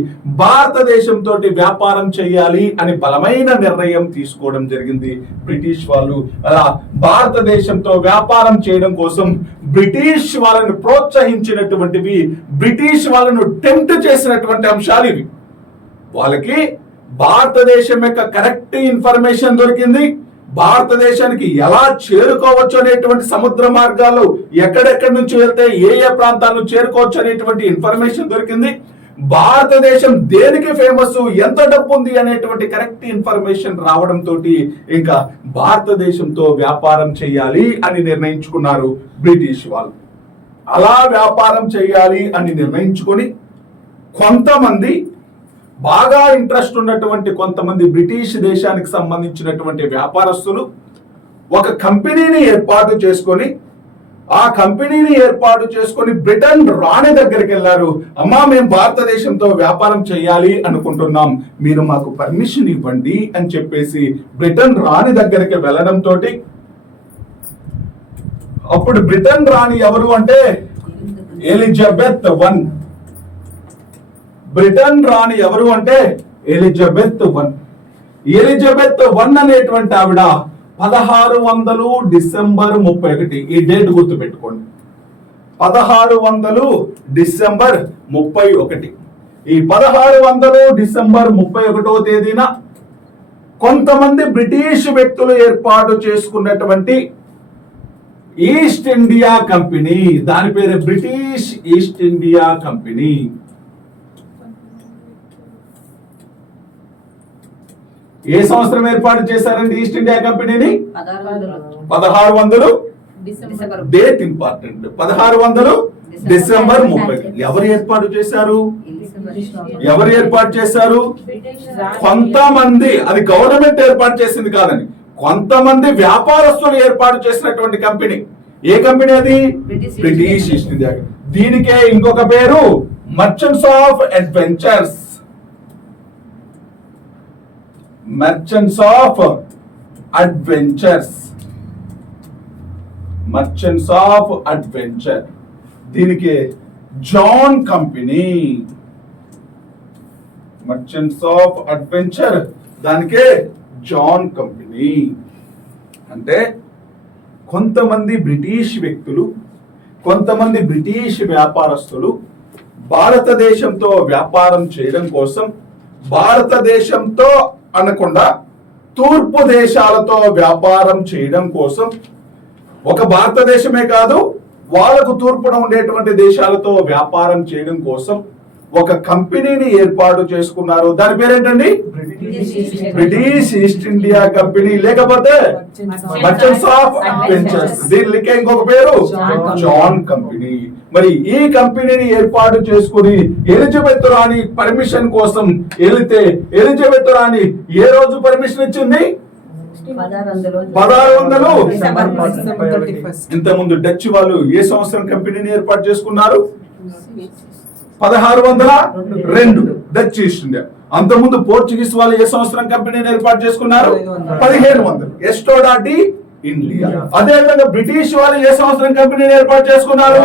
భారతదేశంతో వ్యాపారం చేయాలి అని బలమైన నిర్ణయం తీసుకోవడం జరిగింది బ్రిటిష్ వాళ్ళు. అలా భారతదేశంతో వ్యాపారం చేయడం కోసం బ్రిటిష్ వాళ్ళని ప్రోత్సహించినటువంటివి, బ్రిటిష్ వాళ్ళను టెంప్ట్ చేసినటువంటి అంశాలు ఇవి. వాళ్ళకి భారతదేశం యొక్క కరెక్ట్ ఇన్ఫర్మేషన్ దొరికింది, భారతదేశానికి ఎలా చేరుకోవచ్చు అనేటువంటి సముద్ర మార్గాలు ఎక్కడెక్కడి నుంచి వెళ్తే ఏ ఏ ప్రాంతాలను చేరుకోవచ్చు అనేటువంటి ఇన్ఫర్మేషన్ దొరికింది, భారతదేశం దేనికి ఫేమస్, ఎంత డబ్బు ఉంది అనేటువంటి కరెక్ట్ ఇన్ఫర్మేషన్ రావడం తోటి ఇంకా భారతదేశంతో వ్యాపారం చేయాలి అని నిర్ణయించుకున్నారు బ్రిటిష్ వాళ్ళు. అలా వ్యాపారం చేయాలి అని నిర్ణయించుకొని కొంతమంది బాగా ఇంట్రెస్ట్ ఉన్నటువంటి కొంతమంది బ్రిటిష్ దేశానికి సంబంధించినటువంటి వ్యాపారస్తులు ఒక కంపెనీని ఏర్పాటు చేసుకొని బ్రిటన్ రాణి దగ్గరికి వెళ్ళారు. అమ్మా, మేము భారతదేశంతో వ్యాపారం చేయాలి అనుకుంటున్నాం, మీరు మాకు పర్మిషన్ ఇవ్వండి అని చెప్పేసి బ్రిటన్ రాణి దగ్గరికి వెళ్ళడం తోటి, అప్పుడు బ్రిటన్ రాణి ఎవరు అంటే ఎలిజబెత్ వన్. బ్రిటన్ రాణి ఎవరు అంటే ఎలిజబెత్ వన్ అనేటువంటి ఆవిడ 1600 డిసెంబర్ 31, ఈ డేట్ గుర్తు పెట్టుకోండి, 1600 డిసెంబర్ 31. ఈ 1600 డిసెంబర్ 31వ తేదీన కొంతమంది బ్రిటిష్ వ్యక్తులు ఏర్పాటు చేసుకున్నటువంటి ఈస్ట్ ఇండియా కంపెనీ, దాని పేరు బ్రిటిష్ ఈస్ట్ ఇండియా కంపెనీ. ఏ సంవత్సరం ఏర్పాటు చేశారండి ఈస్ట్ ఇండియా కంపెనీని? 1600. Date important. 1600 డిసెంబర్ 30. ఎవరు ఏర్పాటు చేశారు? కొంతమంది, అది గవర్నమెంట్ ఏర్పాటు చేసింది కాదని, కొంతమంది వ్యాపారస్తులు ఏర్పాటు చేసినటువంటి కంపెనీ. ఏ కంపెనీ అది? British East India. దీనికే ఇంకొక పేరు merchants of adventures. Merchants of adventure. దీనికి John Company. Merchants of adventure, దానికే జాన్ కంపెనీ. అంటే కొంతమంది బ్రిటిష్ వ్యక్తులు, కొంతమంది బ్రిటిష్ వ్యాపారస్తులు భారతదేశంతో వ్యాపారం చేయడం కోసం, భారతదేశంతో అనకుండా తూర్పు దేశాలతో వ్యాపారం చేయడం కోసం, ఒక భారతదేశమే కాదు వాళ్ళకు తూర్పున ఉండేటువంటి దేశాలతో వ్యాపారం చేయడం కోసం ఒక కంపెనీని ఏర్పాటు చేసుకున్నారు. దాని పేరేంటండి? బ్రిటిష్ ఈస్ట్ ఇండియా కంపెనీ, లేకపోతే మర్చెంట్స్ ఆఫ్ అడ్వెంచర్స్. దీనికి ఇంకొక పేరు జాన్ కంపెనీ. మరి ఈ కంపెనీని ఏర్పాటు చేసుకుని ఎలిజబెత్ రాణి పర్మిషన్ కోసం వెళితే, ఎలిజబెత్ రాణి ఏ రోజు పర్మిషన్ ఇచ్చింది? 1600. ఇంతకుముందు డచ్ వాళ్ళు ఏ సంవత్సరం కంపెనీని ఏర్పాటు చేసుకున్నారు? 1602 డచ్ ఈస్ట్ ఇండియా. అంతకుముందు పోర్చుగీస్ వాళ్ళు ఏ సంవత్సరం కంపెనీని ఏర్పాటు చేసుకున్నారు? 1700. ఎస్టోడా డి ఇండియా. అదేవిధంగా బ్రిటిష్ వాళ్ళు ఏ సంవత్సరం కంపెనీని ఏర్పాటు చేసుకున్నారు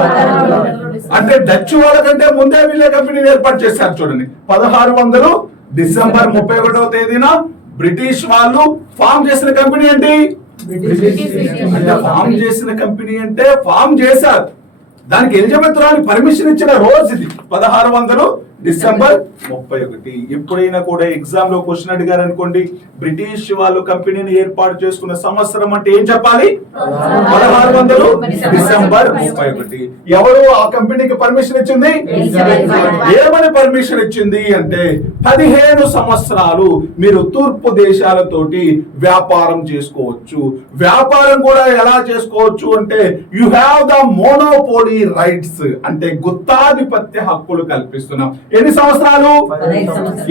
అంటే డచ్ వాళ్ళ కంటే ముందే వీళ్ళే కంపెనీని ఏర్పాటు చేశారు. చూడండి, 1600 డిసెంబర్ 31వ తేదీన బ్రిటిష్ వాళ్ళు ఫామ్ చేసిన కంపెనీ ఏంటి అంటే ఫామ్ చేసిన కంపెనీ అంటే ఫామ్ చేశారు. దానికి ఎలిజబెత్ రాణి పర్మిషన్ ఇచ్చిన రోజు ఇది 1600 డిసెంబర్ 31. ఎప్పుడైనా కూడా ఎగ్జామ్ లో క్వశ్చన్ అడిగారు అనుకోండి, బ్రిటిష్ వాళ్ళు కంపెనీని ఏర్పాటు చేసుకున్న సంవత్సరం అంటే ఏం చెప్పాలి? 1600 డిసెంబర్ 31. ఎవరు ఆ కంపెనీకి పర్మిషన్ ఇచ్చింది? ఏమని పర్మిషన్ ఇచ్చింది అంటే 15 సంవత్సరాలు మీరు తూర్పు దేశాలతోటి వ్యాపారం చేసుకోవచ్చు. వ్యాపారం కూడా ఎలా చేసుకోవచ్చు అంటే you have the monopoly rights, అంటే గుత్తాధిపత్య హక్కులు కల్పిస్తున్నాం. ఎన్ని సంవత్సరాలు?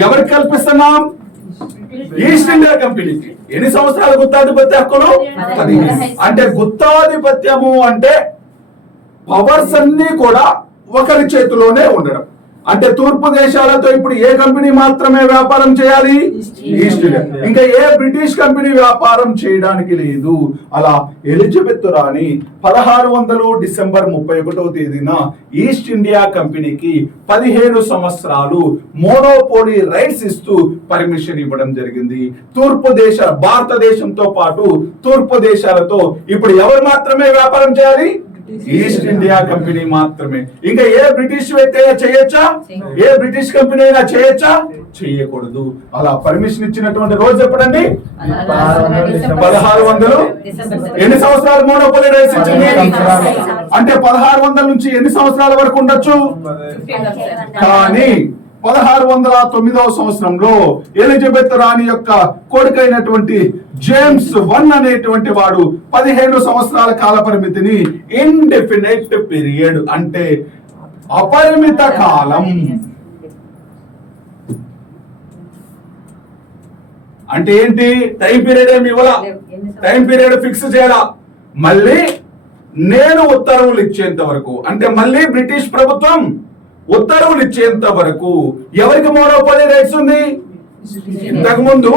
ఎవరికి కల్పిస్తున్నాం? ఈస్ట్ ఇండియా కంపెనీకి. ఎన్ని సంవత్సరాలు గుత్తాధిపత్య హక్కులు? 15. అంటే గుత్తాధిపత్యము అంటే పవర్స్ అన్ని కూడా ఒకరి చేతిలోనే ఉండడం. అంటే తూర్పు దేశాలతో ఇప్పుడు ఏ కంపెనీ మాత్రమే వ్యాపారం చేయాలి? East India. ఇంకా ఏ బ్రిటిష్ కంపెనీ వ్యాపారం చేయడానికి లేదు. అలా ఎలిజబెత్ రాణి 1600 డిసెంబర్ 31వ తేదీన ఈస్ట్ ఇండియా కంపెనీకి 15 సంవత్సరాలు మోనోపోలీ రైట్స్ ఇస్తూ పర్మిషన్ ఇవ్వడం జరిగింది. భారతదేశంతో పాటు తూర్పు దేశాలతో ఇప్పుడు ఎవరు మాత్రమే వ్యాపారం చేయాలి? ఈస్ట్ ఇండియా కంపెనీ మాత్రమే. ఇంకా ఏ బ్రిటిష్ వ్యక్తి అయినా చేయొచ్చా? ఏ బ్రిటిష్ కంపెనీ అయినా చేయొచ్చా? చేయకూడదు. అలా పర్మిషన్ ఇచ్చినటువంటి రోజు ఎప్పుడండి? 1600. ఎన్ని సంవత్సరాలు మోనోపోలీ రైట్స్ ఇచ్చింది? అంటే 1600 నుంచి ఎన్ని సంవత్సరాల వరకు ఉండొచ్చు? కానీ 1609వ సంవత్సరంలో ఎలిజబెత్ రాణి యొక్క కొడుకైనటువంటి జేమ్స్ 1 అనేటువంటి వాడు 15 సంవత్సరాల కాల పరిమితిని ఇండెఫినెట్ పీరియడ్ అంటే అపరిమిత కాలం అంటే ఏంటి? టైం పీరియడ్ ఏమి ఇవ్వాల, టైం పీరియడ్ ఫిక్స్ చేయాలా. మళ్ళీ నేను ఉత్తర్వులు ఇచ్చేంత వరకు, అంటే మళ్ళీ బ్రిటిష్ ప్రభుత్వం ఉత్తర్వులు ఇచ్చేంత వరకు ఎవరికి మోనోపోలీ రైట్స్ ఉంది? ఇంతకు ముందు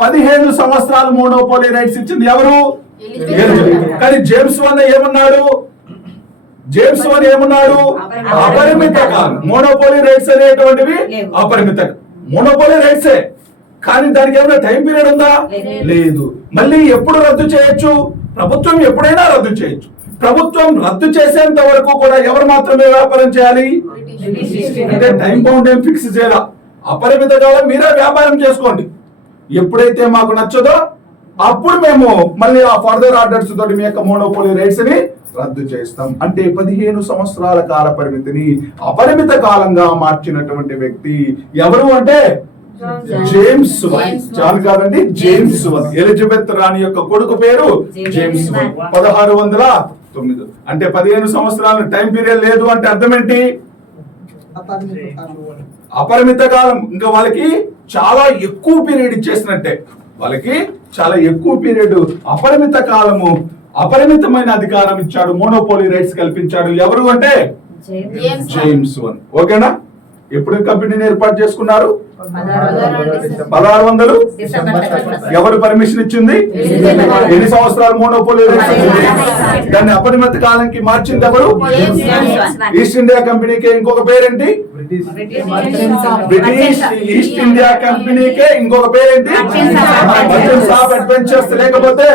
15 సంవత్సరాలు మోనోపోలీ రైట్స్ ఇచ్చింది ఎవరు? కానీ జేమ్స్ 1 ఏమన్నాడు? అపరిమిత కాలం. మోనోపోలీ రైట్స్ అనేటువంటివి అపరిమిత మోనోపోలీ రైట్సే, కానీ దానికి ఏమైనా టైం పీరియడ్ ఉందా? లేదు. మళ్ళీ ఎప్పుడు రద్దు చేయొచ్చు? ప్రభుత్వం ఎప్పుడైనా రద్దు చేయొచ్చు. ప్రభుత్వం రద్దు చేసేంత వరకు కూడా ఎవరు మాత్రమే వ్యాపారం చేయాలి? అంటే టైం బౌండ్ ఏం ఫిక్స్ చేయాల. అపరిమిత కాలం మీరే వ్యాపారం చేసుకోండి. ఎప్పుడైతే మాకు నచ్చదో అప్పుడు మేము మళ్ళీ ఆ ఫర్దర్ ఆర్డర్స్ తోటి మీ యొక్క మోనోపోలీ రైట్స్ ని రద్దు చేస్తాం. అంటే 15 సంవత్సరాల కాల పరిమితిని అపరిమిత కాలంగా మార్చినటువంటి వ్యక్తి ఎవరు అంటే జేమ్స్ 1. జాన్ కాదండి, జేమ్స్ 1. ఎలిజబెత్ రాణి యొక్క కొడుకు పేరు జేమ్స్ 1. 1609. అంటే 15 సంవత్సరాల టైం పీరియడ్ లేదు అంటే అర్థం ఏంటి? అపరిమిత కాలం. ఇంకా వాళ్ళకి చాలా ఎక్కువ పీరియడ్ ఇచ్చేసినట్టే. వాళ్ళకి చాలా ఎక్కువ పీరియడ్, అపరిమిత కాలము, అపరిమితమైన అధికారం ఇచ్చాడు, మోనోపోలీ రైట్స్ కల్పించాడు. ఎవరు అంటే జేమ్స్ 1. ఓకేనా? ఎప్పుడు కంపెనీని ఏర్పాటు చేసుకున్నారు? 1600. ఎవరు పర్మిషన్ ఇచ్చింది? ఎన్ని సంవత్సరాలు మోనోపోలీ రైట్స్ ఇచ్చింది? దాన్ని అపరిమిత కాలానికి మార్చింది ఎవరు? ఈస్ట్ ఇండియా కంపెనీకి ఇంకొక పేరేంటి? బ్రిటిష్ ఈస్ట్ ఇండియా కంపెనీకే ఇంకొక పేరేంటి? మర్చెంట్స్ ఆఫ్ అడ్వెంచర్స్ లేకపోతే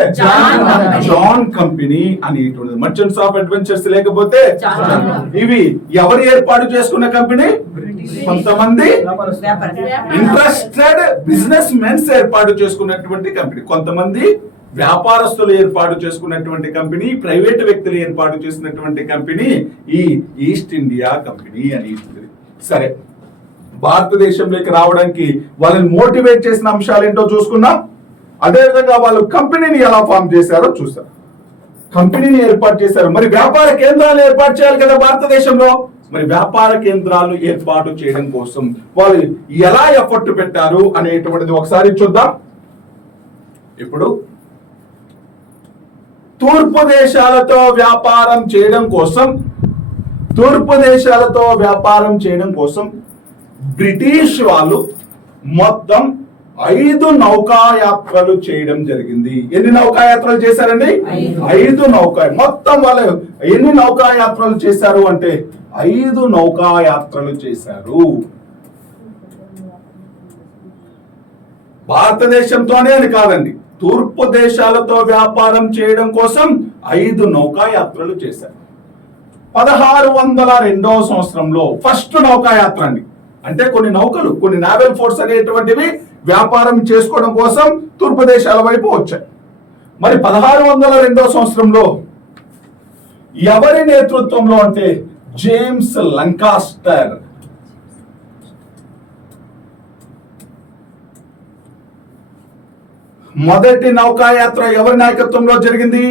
జాన్ కంపెనీ అనేటువంటిది. మర్చెంట్స్ ఆఫ్ అడ్వెంచర్స్ లేకపోతే ఇవి ఎవరు ఏర్పాటు చేసుకున్న కంపెనీ? కొంతమంది ఇంట్రెస్టెడ్ బిజినెస్ మెన్స్ ఏర్పాటు చేసుకున్నటువంటి కంపెనీ, కొంతమంది వ్యాపారస్తులు ఏర్పాటు చేసుకున్నటువంటి కంపెనీ, ప్రైవేట్ వ్యక్తులు ఏర్పాటు చేసినటువంటి కంపెనీ ఈ ఈస్ట్ ఇండియా కంపెనీ అనేటువంటిది. సరే, భారతదేశంలోకి రావడానికి వాళ్ళని మోటివేట్ చేసిన అంశాలు ఏంటో చూసుకున్నాం. అదేవిధంగా వాళ్ళు కంపెనీని ఎలా ఫామ్ చేశారో చూసాం. కంపెనీని ఏర్పాటు చేశారు. మరి వ్యాపార కేంద్రాలు ఏర్పాటు చేయాలి కదా భారతదేశంలో. మరి వ్యాపార కేంద్రాలు ఏర్పాటు చేయడం కోసం వాళ్ళు ఎలా ఎఫర్ట్ పెట్టారు అనేటువంటిది ఒకసారి చూద్దాం. ఇప్పుడు తూర్పు దేశాలతో వ్యాపారం చేయడం కోసం బ్రిటిష్ వాళ్ళు మొత్తం 5 నౌకాయాత్రలు చేయడం జరిగింది. ఎన్ని నౌకాయాత్రలు చేశారండి? 5 మొత్తం వాళ్ళు ఎన్ని నౌకాయాత్రలు చేశారు అంటే 5 నౌకాయాత్రలు చేశారు. భారతదేశంతోనే అని కాదండి, తూర్పు దేశాలతో వ్యాపారం చేయడం కోసం 5 నౌకాయాత్రలు చేశారు. 1602వ సంవత్సరంలో ఫస్ట్ నౌకాయాత్ర అండి. అంటే కొన్ని నౌకలు, కొన్ని నావల్ ఫోర్స్ అనేటువంటివి వ్యాపారం చేసుకోవడం కోసం తూర్పు దేశాల వైపు వచ్చాయి. మరి 1602వ సంవత్సరంలో ఎవరి నేతృత్వంలో అంటే జేమ్స్ లంకాస్టర్. మొదటి నౌకాయాత్ర ఎవరి నాయకత్వంలో జరిగింది?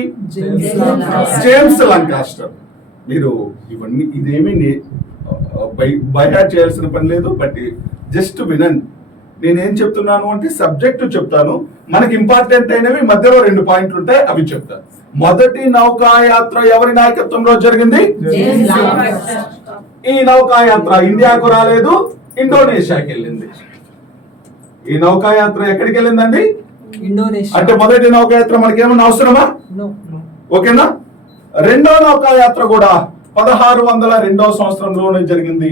జేమ్స్ లంకాస్టర్. మీరు ఇవన్నీ ఇదేమీ బైహార్ట్ చేయాల్సిన పని లేదు, బట్ జస్ట్ వినండి. నేనేం చెప్తున్నాను అంటే సబ్జెక్టు చెప్తాను, మనకి ఇంపార్టెంట్ అయినవి మధ్యలో 2 పాయింట్లు ఉంటాయి, అవి చెప్తాను. మొదటి నౌకాయాత్ర ఎవరి నాయకత్వంలో జరిగింది? ఈ నౌకాయాత్ర ఇండియాకు రాలేదు, ఇండోనేషియాకి వెళ్ళింది. ఈ నౌకాయాత్ర ఎక్కడికి వెళ్ళిందండి? ఇండోనేషియా. అంటే మొదటి నౌకాయాత్ర మనకేమన్నా అవసరమా? ఓకేనా? రెండో నౌకాయాత్ర కూడా 1602వ సంవత్సరంలోనే జరిగింది,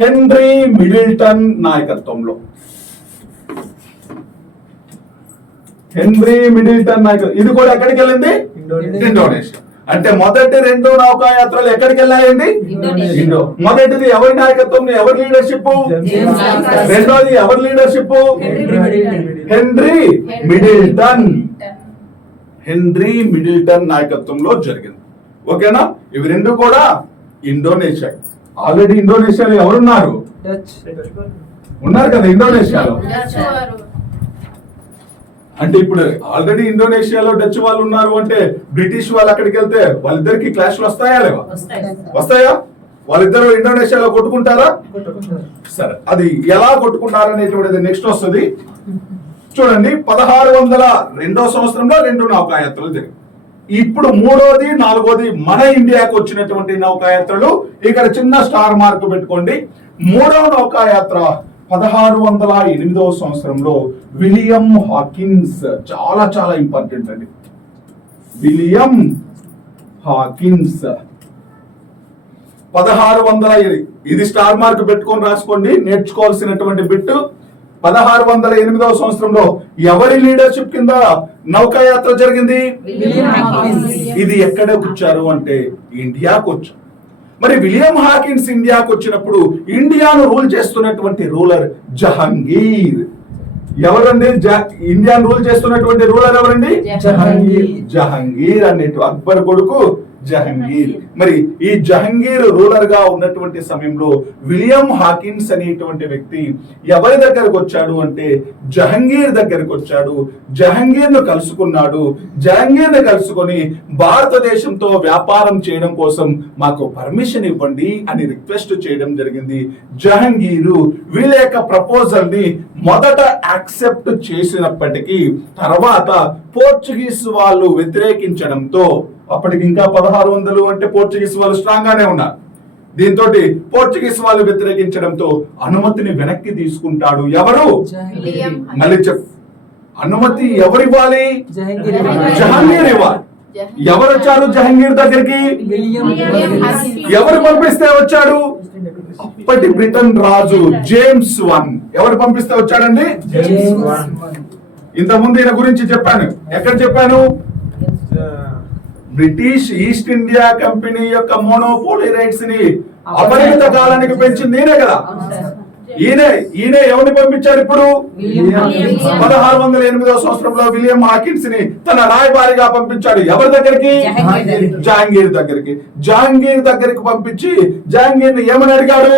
హెన్రీ మిడిల్టన్ నాయకత్వంలో. హెన్రీ మిడిల్టన్ నాయకత్వం. ఇది కూడా ఎక్కడికి వెళ్ళింది? ఇండోనేషియా. అంటే మొదటి 2 నౌకాయాత్రలు ఎక్కడికి వెళ్ళాయండి? మొదటిది ఎవరి నాయకత్వం, ఎవరి లీడర్షిప్? రెండోది ఎవరి leadership? Henry Middleton. Henry Middleton నాయకత్వంలో జరిగింది. ఓకేనా? ఇవి 2 కూడా ఇండోనేషియా. ఆల్రెడీ ఇండోనేషియాలో ఎవరున్నారు? ఉన్నారు కదా ఇండోనేషియాలో. అంటే ఇప్పుడు ఆల్రెడీ ఇండోనేషియాలో డచ్ వాళ్ళు ఉన్నారు అంటే బ్రిటిష్ వాళ్ళు అక్కడికి వెళ్తే వాళ్ళిద్దరికి క్లాష్లు వస్తాయా లేవా? వస్తాయా? వాళ్ళిద్దరు ఇండోనేషియాలో కొట్టుకుంటారా? సరే, అది ఎలా కొట్టుకుంటారు అనేటువంటిది నెక్స్ట్ వస్తుంది. చూడండి, 1602వ సంవత్సరంలో 2 నౌకాయాత్రలు జరిగాయి. ఇప్పుడు 3వది 4వది మన ఇండియాకు వచ్చినటువంటి నౌకాయాత్రలు. ఇక్కడ చిన్న స్టార్ మార్క్ పెట్టుకోండి. 3వ నౌకాయాత్ర 1608వ సంవత్సరంలో విలియం హాకిన్స్. చాలా చాలా ఇంపార్టెంట్ అండి, విలియం హాకిన్స్. 1608. ఇది స్టార్ మార్క్ పెట్టుకొని రాసుకోండి, నేర్చుకోవాల్సినటువంటి బిట్. 1608వ సంవత్సరంలో ఎవరి లీడర్షిప్ కింద నౌకాయాత్ర జరిగింది? ఇది ఎక్కడికి వచ్చారు అంటే ఇండియాకు వచ్చారు. మరి విలియం హాకిన్స్ ఇండియాకు వచ్చినప్పుడు ఇండియాను రూల్ చేస్తున్నటువంటి రూలర్ జహంగీర్. ఎవరండి ఇండియాను రూల్ చేస్తున్నటువంటి రూలర్? ఎవరండి? జహంగీర్ అనేటు అక్బర్ కొడుకు జహంగీర్. మరి ఈ జహంగీర్ రూలర్ గా ఉన్నటువంటి సమయంలో విలియం హాకిన్స్ అనేటువంటి వ్యక్తి ఎవరి దగ్గరకు వచ్చాడు అంటే జహంగీర్ దగ్గరకు వచ్చాడు. జహంగీర్ ను కలుసుకున్నాడు. జహంగీర్ ను కలుసుకొని భారతదేశంతో వ్యాపారం చేయడం కోసం మాకు పర్మిషన్ ఇవ్వండి అని రిక్వెస్ట్ చేయడం జరిగింది. జహంగీరు వీళ్ళ యొక్క ప్రపోజల్ ని మొదట యాక్సెప్ట్ చేసినప్పటికీ తర్వాత పోర్చుగీస్ వాళ్ళు వ్యతిరేకించడంతో, అప్పటికి ఇంకా 1600 అంటే పోర్చుగీస్ వాళ్ళు స్ట్రాంగ్ గానే ఉన్నారు. దీంతో పోర్చుగీస్ వాళ్ళు వ్యతిరేకించడంతో అనుమతిని వెనక్కి తీసుకుంటాడు. ఎవరు? మళ్ళీ అనుమతి ఎవరు ఇవ్వాలి? జహంగీర్ ఇవ్వాలి. ఎవరు వచ్చారు జహంగీర్ దగ్గరికి? ఎవరు పంపిస్తే వచ్చాడు? అప్పటి బ్రిటన్ రాజు జేమ్స్ I. ఎవరు పంపిస్తే వచ్చాడండి? ఇంతకుముందు ఈయన గురించి చెప్పాను. ఎక్కడ చెప్పాను? బ్రిటిష్ ఈస్ట్ ఇండియా కంపెనీ యొక్క మోనోపోలీ రైట్స్ ని అపరిమిత కాలానికి పెంచింది ఈయనే కదా. ఈయన ఎవరిని పంపించారు? ఇప్పుడు 1608వ సంవత్సరంలో విలియం హాకిన్స్ ని తన రాయబారిగా పంపించాడు. ఎవరి దగ్గరికి? జహాంగీర్ దగ్గరికి. జహాంగీర్ దగ్గరికి పంపించి జహాంగీర్ ని ఏమని అడిగాడు?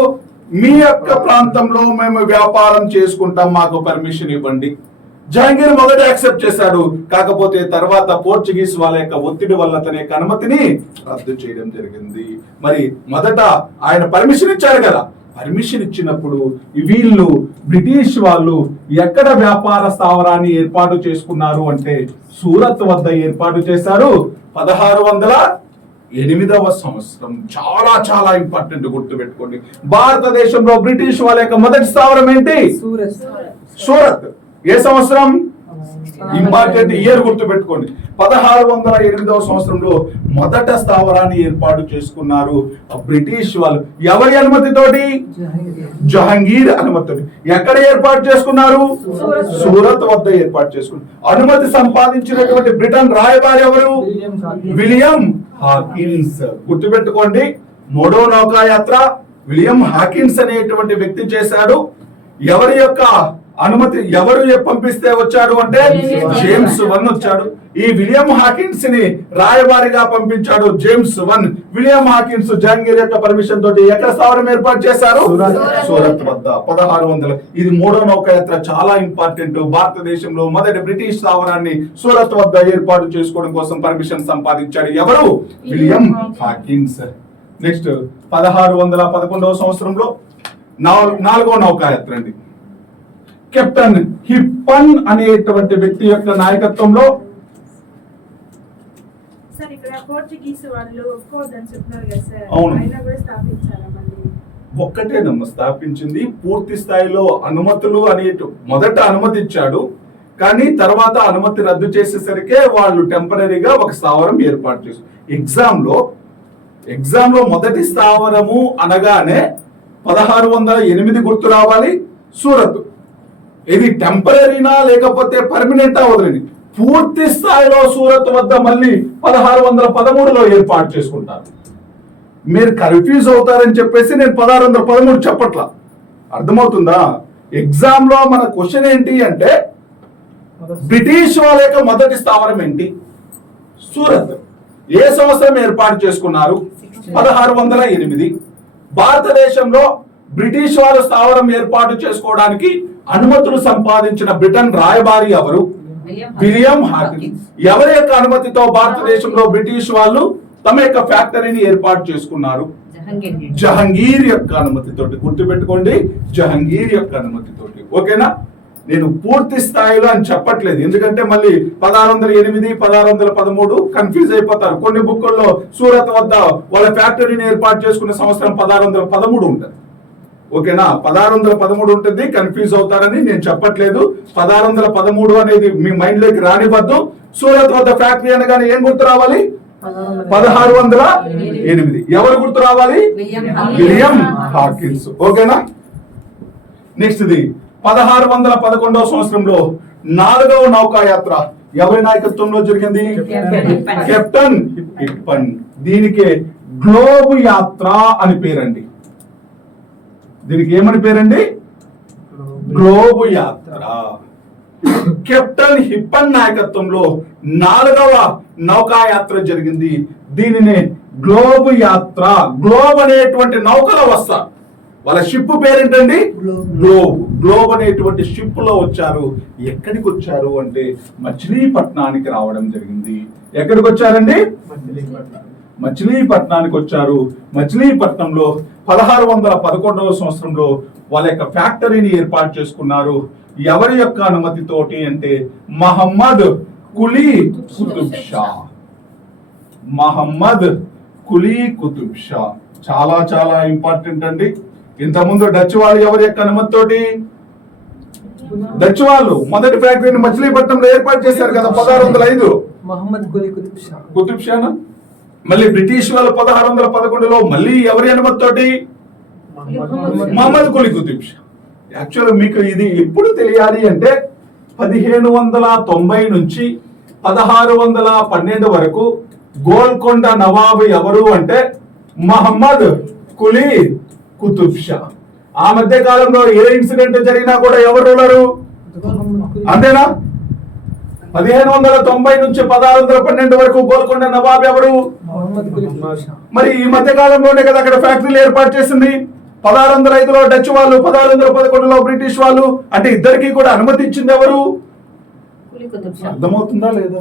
మీ యొక్క ప్రాంతంలో మేము వ్యాపారం చేసుకుంటాం, మాకు పర్మిషన్ ఇవ్వండి. జహాంగీర్ మొదట యాక్సెప్ట్ చేశాడు. కాకపోతే తర్వాత పోర్చుగీస్ వాళ్ళ యొక్క ఒత్తిడి వల్ల తన యొక్క అనుమతిని రద్దు చేయడం జరిగింది. మరి మొదట ఆయన పర్మిషన్ ఇచ్చారు కదా. పర్మిషన్ ఇచ్చినప్పుడు వీళ్ళు బ్రిటిష్ వాళ్ళు ఎక్కడ వ్యాపార స్థావరాన్ని ఏర్పాటు చేసుకున్నారు అంటే సూరత్ వద్ద ఏర్పాటు చేశారు. 1608వ సంవత్సరం. చాలా చాలా ఇంపార్టెంట్, గుర్తుపెట్టుకోండి. భారతదేశంలో బ్రిటిష్ వాళ్ళ యొక్క మొదటి స్థావరం ఏంటి? సూరత్. ఏ సంవత్సరం? ఇంపార్టెంట్ ఇయర్ గుర్తు పెట్టుకోండి. 1608వ సంవత్సరంలో మొదట స్థావరాన్ని ఏర్పాటు చేసుకున్నారు బ్రిటిష్ వాళ్ళు. ఎవరి అనుమతితోటి? జహంగీర్ అనుమతితోటి. ఎక్కడ ఏర్పాటు చేసుకున్నారు? సూరత్ వద్ద ఏర్పాటు చేసుకున్నారు. అనుమతి సంపాదించినటువంటి బ్రిటన్ రాయబారి ఎవరు? William Hawkins. గుర్తుపెట్టుకోండి, మూడో నౌకాయాత్ర విలియం హాకిన్స్ అనేటువంటి వ్యక్తి చేశాడు. ఎవరి యొక్క అనుమతి, ఎవరు పంపిస్తే వచ్చాడు అంటే జేమ్స్ వన్ వచ్చాడు. ఈ విలియం హాకిన్స్ ని రాయబారిగా పంపించాడు James one. William Hawkins Jahangir యొక్క పర్మిషన్ తోటి ఎక్కడ స్థావరం ఏర్పాటు చేశారు? సూరత్ వద్ద 1600. ఇది మూడో నౌకాయాత్ర, చాలా ఇంపార్టెంట్. భారతదేశంలో మొదటి బ్రిటిష్ స్థావరాన్ని సూరత్ వద్ద ఏర్పాటు చేసుకోవడం కోసం పర్మిషన్ సంపాదించాడు ఎవరు? William Hawkins. నెక్స్ట్ 1611వ సంవత్సరంలో నాలుగో నౌకాయాత్ర అండి. కెప్టెన్ హిప్పన్ అనేటువంటి వ్యక్తి యొక్క నాయకత్వంలో. సార్ ఇక్కడ పోర్చుగీస్ వాళ్ళు ఒప్పుకోవద్దని చెప్తున్నారు కదా సార్, అవును. అయినా కూడా స్థాపించారా మళ్ళీ? ఒక్కటేనమ్మ స్థాపించింది. పూర్తి స్థాయిలో అనుమతులు మొదట అనుమతి ఇచ్చాడు, కానీ తర్వాత అనుమతి రద్దు చేసేసరికి వాళ్ళు టెంపరీగా ఒక స్థావరం ఏర్పాటు చేశారు. ఎగ్జామ్ లో మొదటి స్థావరము అనగానే 1608 గుర్తు రావాలి. సూరత్. ఇది టెంపరీనా లేకపోతే పర్మనెంటా వదిలింది? పూర్తి స్థాయిలో సూరత్ వద్ద మళ్ళీ 1613లో ఏర్పాటు చేసుకుంటారు. మీరు కన్ఫ్యూజ్ అవుతారని చెప్పేసి నేను 1613 చెప్పట్లా. అర్థమవుతుందా? ఎగ్జామ్ లో మన క్వశ్చన్ ఏంటి అంటే బ్రిటిష్ వాళ్ళ యొక్క మొదటి స్థావరం ఏంటి? సూరత్. ఏ సంవత్సరం ఏర్పాటు చేసుకున్నారు? 1608. భారతదేశంలో బ్రిటిష్ వాళ్ళు స్థావరం ఏర్పాటు చేసుకోవడానికి అనుమతులు సంపాదించిన బ్రిటన్ రాయబారి ఎవరు? William Hawkins. ఎవరి యొక్క అనుమతితో భారతదేశంలో బ్రిటిష్ వాళ్ళు తమ యొక్క ఫ్యాక్టరీని ఏర్పాటు చేసుకున్నారు? జహంగీర్ యొక్క అనుమతితోటి. గుర్తుపెట్టుకోండి, జహంగీర్ యొక్క అనుమతితోటి. ఓకేనా? నేను పూర్తి స్థాయిలో అని చెప్పట్లేదు, ఎందుకంటే మళ్ళీ 1608, 1613 కన్ఫ్యూజ్ అయిపోతారు. కొన్ని బుక్కుల్లో సూరత్ వద్ద వాళ్ళ ఫ్యాక్టరీని ఏర్పాటు చేసుకున్న సంవత్సరం 1613 ఉంటుంది. ఓకేనా? 1613 ఉంటుంది, కన్ఫ్యూజ్ అవుతారని నేను చెప్పట్లేదు. 1613 అనేది మీ మైండ్ లోకి రానివ్వద్దు. సూరత్ వద్ద ఫ్యాక్టరీ అనగానే ఏం గుర్తు రావాలి? 1608. ఎవరు గుర్తు రావాలి? William Hawkins. ఓకేనా? నెక్స్ట్ ఇది 1611వ సంవత్సరంలో నాలుగవ నౌకాయాత్ర ఎవరి నాయకత్వంలో జరిగింది? కెప్టెన్ హిప్పన్. దీనికి గ్లోబ్ యాత్ర అని పేరండి. దీనికి ఏమని పేరండి? గ్లోబ్ యాత్ర. కెప్టెన్ హిప్పన్ నాయకత్వంలో నాలుగవ నౌకాయాత్ర జరిగింది. దీనిని గ్లోబ్ యాత్ర. గ్లోబ్ అనేటువంటి నౌకలో వస్తారు. వాళ్ళ షిప్ పేరేంటండి? గ్లోబ్. గ్లోబ్ అనేటువంటి షిప్ లో వచ్చారు. ఎక్కడికి వచ్చారు అంటే మచిలీపట్నానికి రావడం జరిగింది. ఎక్కడికి వచ్చారండి? మచిలీపట్నానికి వచ్చారు. మచిలీపట్నంలో 1611వ సంవత్సరంలో వాళ్ళ యొక్క ఫ్యాక్టరీని ఏర్పాటు చేసుకున్నారు. ఎవరి యొక్క అనుమతితోటి అంటే మహమ్మద్ కులీ కుతుబ్ షా. మహమ్మద్ కులీ కుతుబ్ షా చాలా చాలా ఇంపార్టెంట్ అండి. ఇంతకుముందు డచ్ వాళ్ళు ఎవరి యొక్క అనుమతితోటి? డచ్ వాళ్ళు మొదటి ఫ్యాక్టరీని మచిలీపట్నంలో ఏర్పాటు చేశారు కదా 1605. మహమ్మద్ కులీ కుతుబ్ షా. కుతుబ్ షానా? మళ్ళీ బ్రిటిష్ వాళ్ళు 1611లో మళ్ళీ ఎవరి అనుమతితోటి? మహమ్మద్ కులీ కుతుబ్ షా. యాక్చువల్ మీకు ఇది ఎప్పుడు తెలియాలి అంటే 1590 నుంచి 1612 వరకు గోల్కొండ నవాబు ఎవరు అంటే మహమ్మద్ కులీ కుతుబ్ షా. ఆ మధ్య కాలంలో ఏ ఇన్సిడెంట్ జరిగినా కూడా ఎవరు రూలరు? అంతేనా? 1590 నుంచి 1612 వరకు గోల్కొండ నవాబ్ ఎవరు? మరి ఈ మధ్య కాలంలోనే కదా అక్కడ ఫ్యాక్టరీలు ఏర్పాటు చేసింది. 1605లో డచ్ వాళ్ళు, 1611లో బ్రిటిష్ వాళ్ళు. అంటే ఇద్దరికి కూడా అనుమతి ఇచ్చింది ఎవరు? అర్థమవుతుందా లేదా?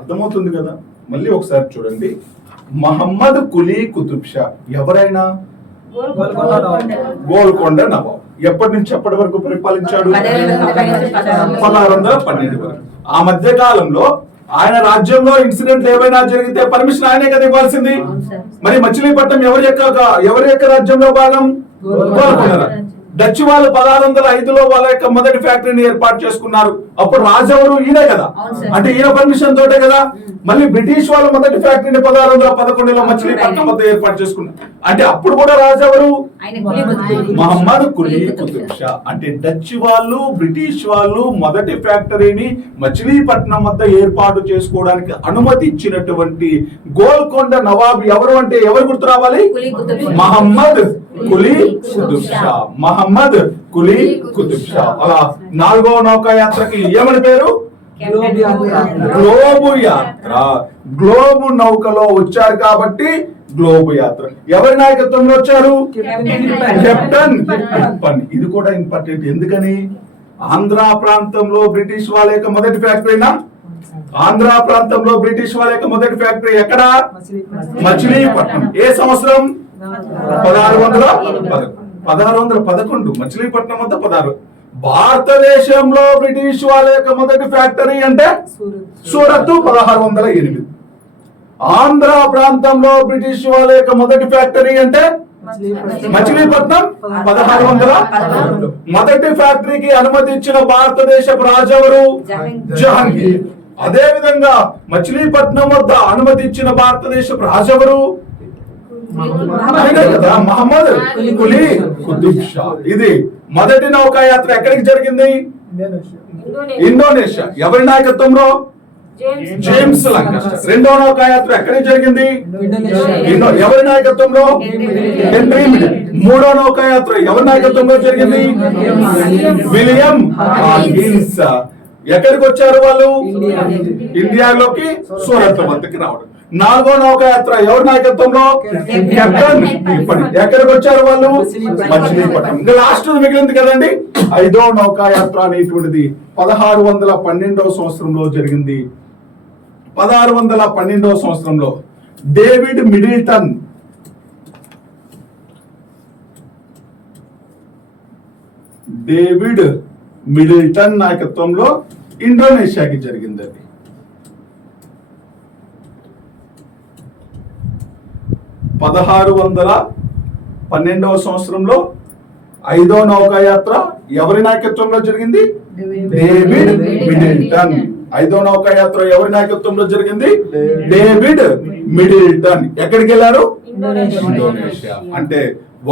అర్థమవుతుంది కదా. మళ్ళీ ఒకసారి చూడండి. మహమ్మద్ కులీ కుతుబ్ షా ఎవరైనా? గోల్కొండ నవాబ్. ఎప్పటి నుంచి ఎప్పటి వరకు పరిపాలించాడు? 1612 వరకు. ఆ మధ్య కాలంలో ఆయన రాజ్యంలో ఇన్సిడెంట్లు ఏమైనా జరిగితే పర్మిషన్ ఆయనే కదా ఇవ్వాల్సింది. మరి మచిలీపట్నం ఎవరి యొక్క రాజ్యంలో భాగం? గోల్కొండ. డచ్ వాళ్ళు 1605లో వాళ్ళ యొక్క మొదటి ఫ్యాక్టరీని ఏర్పాటు చేసుకున్నారు. అప్పుడు రాజెవరు? ఈయనే కదా. అవును సార్. అంటే ఈయన పర్మిషన్ తోటే కదా. మళ్ళీ బ్రిటిష్ వాళ్ళు మొదటి ఫ్యాక్టరీని 1611లో మచిలీపట్నం వద్ద ఏర్పాటు చేసుకున్నారు. అంటే అప్పుడు కూడా రాజెవరు? మహమ్మద్ కులీ కుతుబ్ షా. అంటే డచ్ వాళ్ళు బ్రిటిష్ వాళ్ళు మొదటి ఫ్యాక్టరీని మచిలీపట్నం వద్ద ఏర్పాటు చేసుకోవడానికి అనుమతి ఇచ్చినటువంటి గోల్కొండ నవాబ్ ఎవరు అంటే ఎవరు గుర్తు రావాలి? మహమ్మద్ కులీ కుతుబ్ షా. మహమ్మద్ కులీ కుతుబ్ షా. అలా 4వ నౌకాయాత్రకి ఏమని పేరు? గ్లోబు యాత్ర. గ్లోబు నౌకలో వచ్చారు కాబట్టి గ్లోబు యాత్ర. ఎవరి నాయకత్వంలో వచ్చారు? కెప్టెన్ పిప్పన్. ఇది కూడా ఇంపార్టెంట్. ఎందుకని? ఆంధ్ర ప్రాంతంలో బ్రిటిష్ వాళ్ళ యొక్క మొదటి ఫ్యాక్టరీనా? ఆంధ్ర ప్రాంతంలో బ్రిటిష్ వాళ్ళ యొక్క మొదటి ఫ్యాక్టరీ ఎక్కడ? మచిలీపట్నం. ఏ సంవత్సరం? 1611. మచిలీపట్నం వద్ద 16. భారతదేశంలో బ్రిటిష్ వాళ్ళ యొక్క మొదటి ఫ్యాక్టరీ అంటే సూరత్ 1608. ఆంధ్ర ప్రాంతంలో బ్రిటిష్ వాళ్ళ యొక్క మొదటి ఫ్యాక్టరీ అంటే మచిలీపట్నం 1611. మొదటి ఫ్యాక్టరీకి అనుమతి ఇచ్చిన భారతదేశపు రాజెవరు? జహాంగీర్. అదే విధంగా మచిలీపట్నం వద్ద అనుమతి ఇచ్చిన భారతదేశపు రాజెవరు? మహమ్మద్ కులీ కుతుబ్ షా. ఇది మొదటి నౌకాయాత్ర ఎక్కడికి జరిగింది? ఇండోనేషియా. ఎవరి నాయకత్వంలో? జేమ్స్ లంకాస్టర్. రెండో నౌకాయాత్ర ఎక్కడికి జరిగింది? ఎవరి నాయకత్వంలో? Henry middle. మూడో నౌకాయాత్ర ఎవరి నాయకత్వంలో జరిగింది? William Hawkins. ఎక్కడికి వచ్చారు వాళ్ళు? ఇండియాలోకి సూరత్ వద్దకి రావడం. 4వ నౌకాయాత్ర ఎవరి నాయకత్వంలో? కెప్టెన్ పిప్పన్. ఎక్కడికి వచ్చారు వాళ్ళు? మచిలీపట్నం. ఇంకా లాస్ట్ మిగిలింది కదండి. 5వ నౌకాయాత్ర అనేటువంటిది 1612వ సంవత్సరంలో జరిగింది. 1612వ సంవత్సరంలో డేవిడ్ మిడిల్టన్ నాయకత్వంలో ఇండోనేషియాకి జరిగింది. అది 1612వ సంవత్సరంలో 5వ నౌకాయాత్ర ఎవరి నాయకత్వంలో జరిగింది? David Middleton. 5వ నౌకాయాత్ర ఎవరి నాయకత్వంలో జరిగింది? David Middleton. ఎక్కడికి వెళ్ళారు? ఇండోనేషియా. అంటే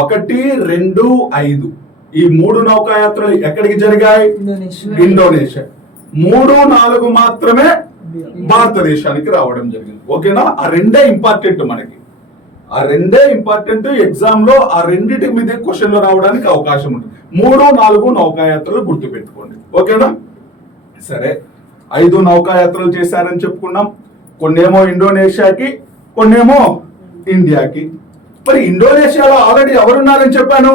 1, 2, 5 ఈ 3 నౌకాయాత్రలు ఎక్కడికి జరిగాయి? ఇండోనేషియా. 3, 4 మాత్రమే భారతదేశానికి రావడం జరిగింది. ఓకేనా? ఆ రెండే ఇంపార్టెంట్ మనకి. ఆ రెండే ఇంపార్టెంట్. ఎగ్జామ్ లో ఆ రెండింటి మీద క్వశ్చన్లు రావడానికి అవకాశం ఉంటుంది. 3, 4 నౌకాయాత్రలు గుర్తు పెట్టుకోండి. ఓకేనా? సరే, 5 నౌకాయాత్రలు చేశారని చెప్పుకున్నాం. కొన్నేమో ఇండోనేషియాకి, కొన్నేమో ఇండియాకి. మరి ఇండోనేషియాలో ఆల్రెడీ ఎవరున్నారని చెప్పాను?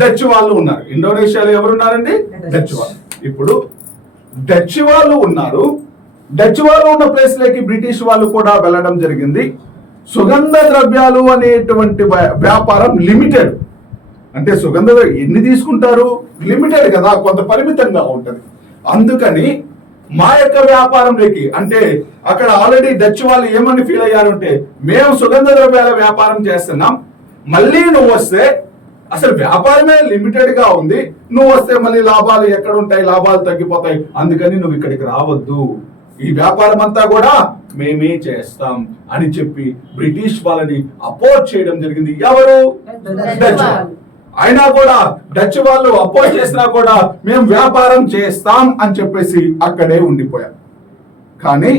డచ్ వాళ్ళు ఉన్నారు. ఇండోనేషియాలో ఎవరున్నారండి? డచ్ వాళ్ళు. ఇప్పుడు డచ్ వాళ్ళు ఉన్నారు. డచ్ వాళ్ళు ఉన్న ప్లేస్ లోకి బ్రిటిష్ వాళ్ళు కూడా వెళ్ళడం జరిగింది. సుగంధ ద్రవ్యాలు అనేటువంటి వ్యాపారం లిమిటెడ్. అంటే సుగంధ ఎన్ని తీసుకుంటారు? లిమిటెడ్ కదా, కొంత పరిమితంగా ఉంటది. అందుకని మా యొక్క వ్యాపారంలోకి, అంటే అక్కడ ఆల్రెడీ డచ్ వాళ్ళు ఏమని ఫీల్ అయ్యారంటే, మేము సుగంధ ద్రవ్యాల వ్యాపారం చేస్తున్నాం, మళ్ళీ నువ్వు వస్తే అసలు వ్యాపారమే లిమిటెడ్ గా ఉంది, నువ్వు వస్తే మళ్ళీ లాభాలు ఎక్కడ ఉంటాయి? లాభాలు తగ్గిపోతాయి. అందుకని నువ్వు ఇక్కడికి రావద్దు, ఈ వ్యాపారం అంతా కూడా మేమే చేస్తాం అని చెప్పి బ్రిటిష్ వాళ్ళని అపోజ్ చేయడం జరిగింది. ఎవరు? డచ్. అయినా కూడా డచ్ వాళ్ళు అపోజ్ చేసినా కూడా మేము వ్యాపారం చేస్తాం అని చెప్పేసి అక్కడే ఉండిపోయారు. కానీ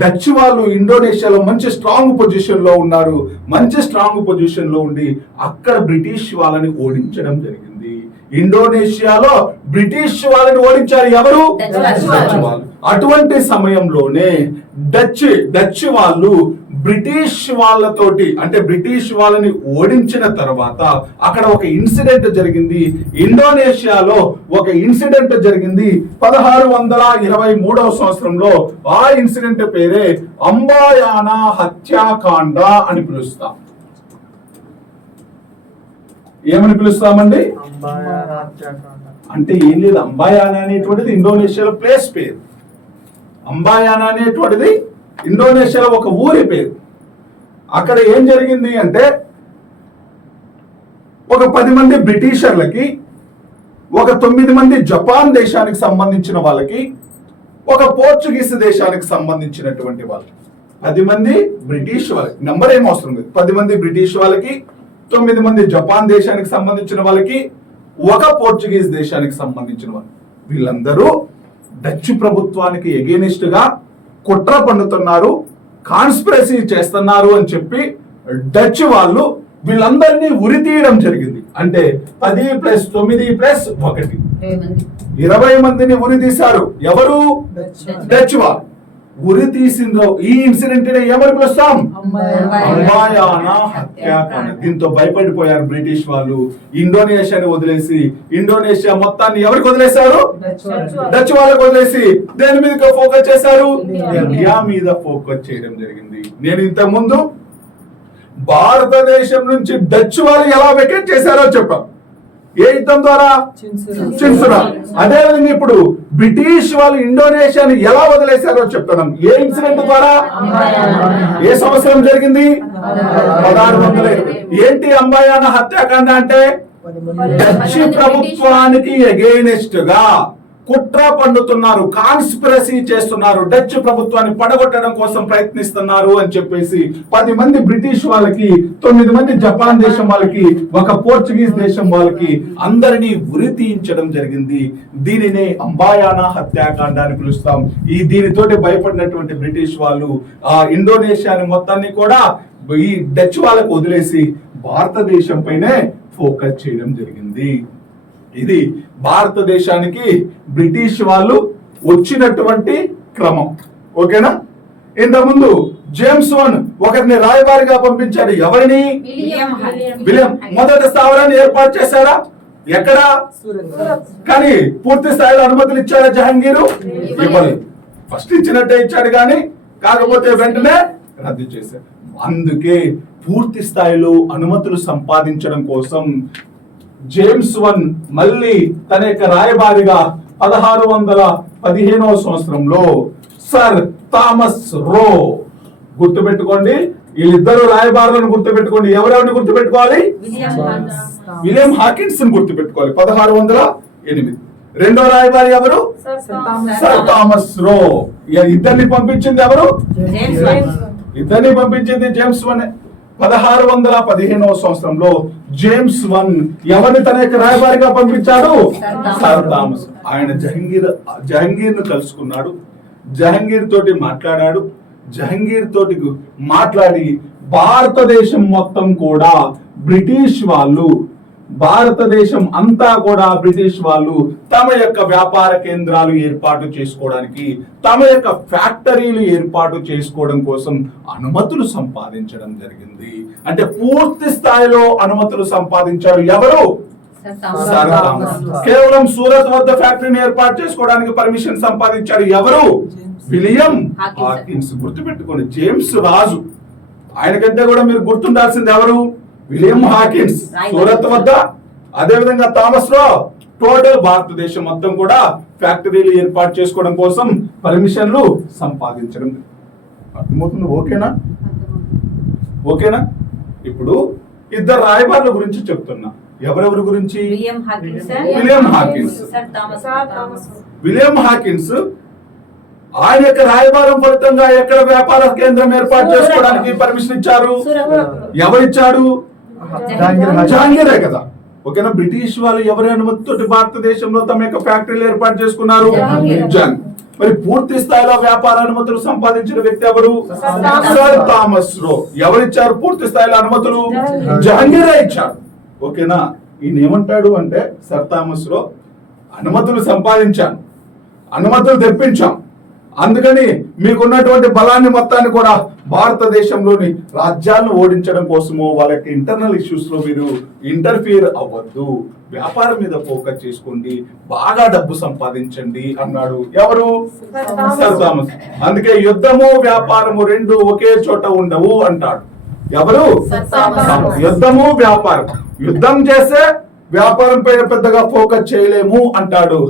డచ్ వాళ్ళు ఇండోనేషియాలో మంచి స్ట్రాంగ్ పొజిషన్ లో ఉన్నారు. మంచి స్ట్రాంగ్ పొజిషన్ లో ఉండి అక్కడ బ్రిటిష్ వాళ్ళని ఓడించడం జరిగింది. ఇండోనేషియాలో బ్రిటిష్ వాళ్ళని ఓడించారు ఎవరు? డచ్ వాళ్ళు. అటువంటి సమయంలోనే డచ్ వాళ్ళు బ్రిటిష్ వాళ్ళతోటి, అంటే బ్రిటిష్ వాళ్ళని ఓడించిన తర్వాత అక్కడ ఒక ఇన్సిడెంట్ జరిగింది. ఇండోనేషియాలో ఒక ఇన్సిడెంట్ జరిగింది 1623వ సంవత్సరంలో. ఆ ఇన్సిడెంట్ పేరే అంబాయానా హత్యాకాండ అని పిలుస్తాం. ఏమని పిలుస్తామండి? అంటే ఏం లేదు, అంబాయానా అనేటువంటిది ఇండోనేషియాలో ప్లేస్ పేరు. అంబాయానా అనేటువంటిది ఇండోనేషియాలో ఒక ఊరి పేరు. అక్కడ ఏం జరిగింది అంటే ఒక 10 మంది బ్రిటిషర్లకి, ఒక 9 మంది జపాన్ దేశానికి సంబంధించిన వాళ్ళకి, ఒక పోర్చుగీస్ దేశానికి సంబంధించినటువంటి వాళ్ళకి. 10 మంది బ్రిటిష్ వాళ్ళకి, నెంబర్ ఏం అవసరం లేదు, 10 మంది బ్రిటిష్ వాళ్ళకి, 9 మంది జపాన్ దేశానికి సంబంధించిన వాళ్ళకి, ఒక పోర్చుగీస్ దేశానికి సంబంధించిన వాళ్ళు. వీళ్ళందరూ డచ్ ప్రభుత్వానికి ఎగెనిస్ట్ గా కుట్ర పన్నుతున్నారు, కాన్స్పిరసీ చేస్తున్నారు అని చెప్పి డచ్ వాళ్ళు వీళ్ళందరినీ ఉరి తీయడం జరిగింది. అంటే 10 + 9 + 1 20 మందిని ఉరి తీశారు. ఎవరు? డచ్ వాళ్ళు. ఉరి తీసిన ఈ ఇన్సిడెంట్ ఏమని పిలుస్తాం? అంబాయానా హత్యాకాండ. దీంతో భయపడిపోయారు బ్రిటిష్ వాళ్ళు. ఇండోనేషియాని వదిలేసి, ఇండోనేషియా మొత్తాన్ని ఎవరికి వదిలేశారు? డచ్ వాళ్ళకి వదిలేసి దేని మీద ఫోకస్ చేశారు? ఇండియా మీద ఫోకస్ చేయడం జరిగింది. నేను ఇంతకు ముందు భారతదేశం నుంచి డచ్ వాళ్ళు ఎలా వెకేట్ చేశారో చెప్పాం. ఏ యుద్ధం ద్వారా? చిన్సురా. అదే విధంగా ఇప్పుడు బ్రిటిష్ వాళ్ళు ఇండోనేషియాని ఎలా వదిలేశారో చెప్తున్నాం. ఏ ఇన్సిడెంట్ ద్వారా? ఏ సంవత్సరం జరిగింది? 1620. ఏంటి అంబాయానా హత్యాకాండ అంటే? డచ్ ప్రభుత్వానికి ఎగెయినెస్ట్ గా కుట్ర పన్నుతున్నారు, కాన్స్పిరసీ చేస్తున్నారు, డచ్ ప్రభుత్వాన్ని పడగొట్టడం కోసం ప్రయత్నిస్తున్నారు అని చెప్పేసి 10 మంది బ్రిటిష్ వాళ్ళకి, 9 మంది జపాన్ దేశం వాళ్ళకి, ఒక పోర్చుగీస్ దేశం వాళ్ళకి అందరినీ ఉరి తీయించడం జరిగింది. దీనినే అంబాయానా హత్యాకాండ అని పిలుస్తాం. దీనితోటి భయపడినటువంటి బ్రిటిష్ వాళ్ళు ఆ ఇండోనేషియాని మొత్తాన్ని కూడా ఈ డచ్ వాళ్ళకు వదిలేసి భారతదేశం పైనే ఫోకస్ చేయడం జరిగింది. ఇది భారతదేశానికి బ్రిటిష్ వాళ్ళు వచ్చినటువంటి క్రమం. ఓకేనా? ఇంతకుముందు జేమ్స్ వన్ ఒకరిని రాయబారిగా పంపించాడు. ఎవరిని? విలియం. మొదటి స్థావరాన్ని ఏర్పాటు చేశారా? ఎక్కడ? కానీ పూర్తి స్థాయిలో అనుమతులు ఇచ్చాడా జహాంగీరు? ఇవ్వలేదు. ఫస్ట్ ఇచ్చినట్టే ఇచ్చాడు, కానీ కాకపోతే వెంటనే రద్దు చేశారు. అందుకే పూర్తి స్థాయిలో అనుమతులు సంపాదించడం కోసం జేమ్స్ వన్ మళ్ళీ తన యొక్క రాయబారిగా 1615వ సంవత్సరంలో సర్ థామస్ రో, గుర్తుపెట్టుకోండి, వీళ్ళిద్దరు రాయబారులను గుర్తుపెట్టుకోండి. ఎవరెవరిని గుర్తుపెట్టుకోవాలి? విలియం హాకిన్స్ ని గుర్తుపెట్టుకోవాలి. 1608. రెండో రాయబారి ఎవరు? సర్ థామస్ రో. ఇద్దరిని పంపించింది ఎవరు? ఇద్దరిని పంపించింది జేమ్స్ వన్. 1615వ సంవత్సరంలో జేమ్స్ వన్ ఎవరిని తన యొక్క రాయబారిగా పంపించాడు? Sir Thomas. ఆయన జహంగీర్ ను కలుసుకున్నాడు, జహంగీర్ తోటి మాట్లాడాడు. జహంగీర్ తోటి మాట్లాడి భారతదేశం మొత్తం కూడా బ్రిటిష్ వాళ్ళు, భారతదేశం అంతా కూడా బ్రిటిష్ వాళ్ళు తమ యొక్క వ్యాపార కేంద్రాలు ఏర్పాటు చేసుకోవడానికి, తమ యొక్క ఫ్యాక్టరీలు ఏర్పాటు చేసుకోవడం కోసం అనుమతులు సంపాదించడం జరిగింది. అంటే పూర్తి స్థాయిలో అనుమతులు సంపాదించారు ఎవరు? Sir Thomas. కేవలం సూరత్ వద్ద ఫ్యాక్టరీని ఏర్పాటు చేసుకోవడానికి పర్మిషన్ సంపాదించాడు ఎవరు? William Hawkins. గుర్తుపెట్టుకోండి, జేమ్స్ రాజు, ఆయనకంటే కూడా మీరు గుర్తుండాల్సింది ఎవరు? విలియం హాకిన్స్ సూరత్ వద్ద. అదే విధంగా థామస్ రో టోటల్ భారతదేశం మొత్తం కూడా ఫ్యాక్టరీలు ఏర్పాటు చేసుకోవడం కోసం పర్మిషన్లు సంపాదించడం. అర్థమవుతుంది? ఓకేనా? ఓకేనా? ఇప్పుడు ఇద్దరు రాయబారుల గురించి చెప్తున్నా. ఎవరెవరి గురించి? William Hawkins. విలియం హాకిన్స్ ఆయన యొక్క రాయబారం ఫలితంగా ఎక్కడ వ్యాపార కేంద్రం ఏర్పాటు చేసుకోవడానికి పర్మిషన్ ఇచ్చారు? ఎవరిచ్చాడు? జహాంగీరే కదా. ఓకేనా? బ్రిటిష్ వాళ్ళు ఎవరి అనుమతితో భారతదేశంలో తమ యొక్క ఫ్యాక్టరీలు ఏర్పాటు చేసుకున్నారు? జహాంగీర్. మరి పూర్తి స్థాయిలో వ్యాపార అనుమతులు సంపాదించిన వ్యక్తి ఎవరు? సర్ థామస్ రో. ఎవరిచ్చారు పూర్తి స్థాయిలో అనుమతులు? జహాంగీరే ఇచ్చారు. ఓకేనా? ఈయన ఏమంటాడు అంటే, సర్ థామస్ రో అనుమతులు సంపాదించాను, అనుమతులు తెప్పించాం, అందుకని మీకున్నటువంటి బలాన్ని మొత్తాన్ని కూడా భారతదేశంలోని రాజ్యాలను ఓడించడం కోసము వాళ్ళకి ఇంటర్నల్ ఇష్యూస్ లో మీరు ఇంటర్ఫియర్ అవ్వద్దు, వ్యాపారం మీద ఫోకస్ చేసుకోండి, బాగా డబ్బు సంపాదించండి అన్నాడు. ఎవరు? Sir Thomas. అందుకే యుద్ధము వ్యాపారము రెండు ఒకే చోట ఉండవు అంటాడు. ఎవరు? యుద్ధము వ్యాపారం. యుద్ధం చేస్తే వ్యాపారం పైన పెద్దగా ఫోకస్ చేయలేము అంటాడు.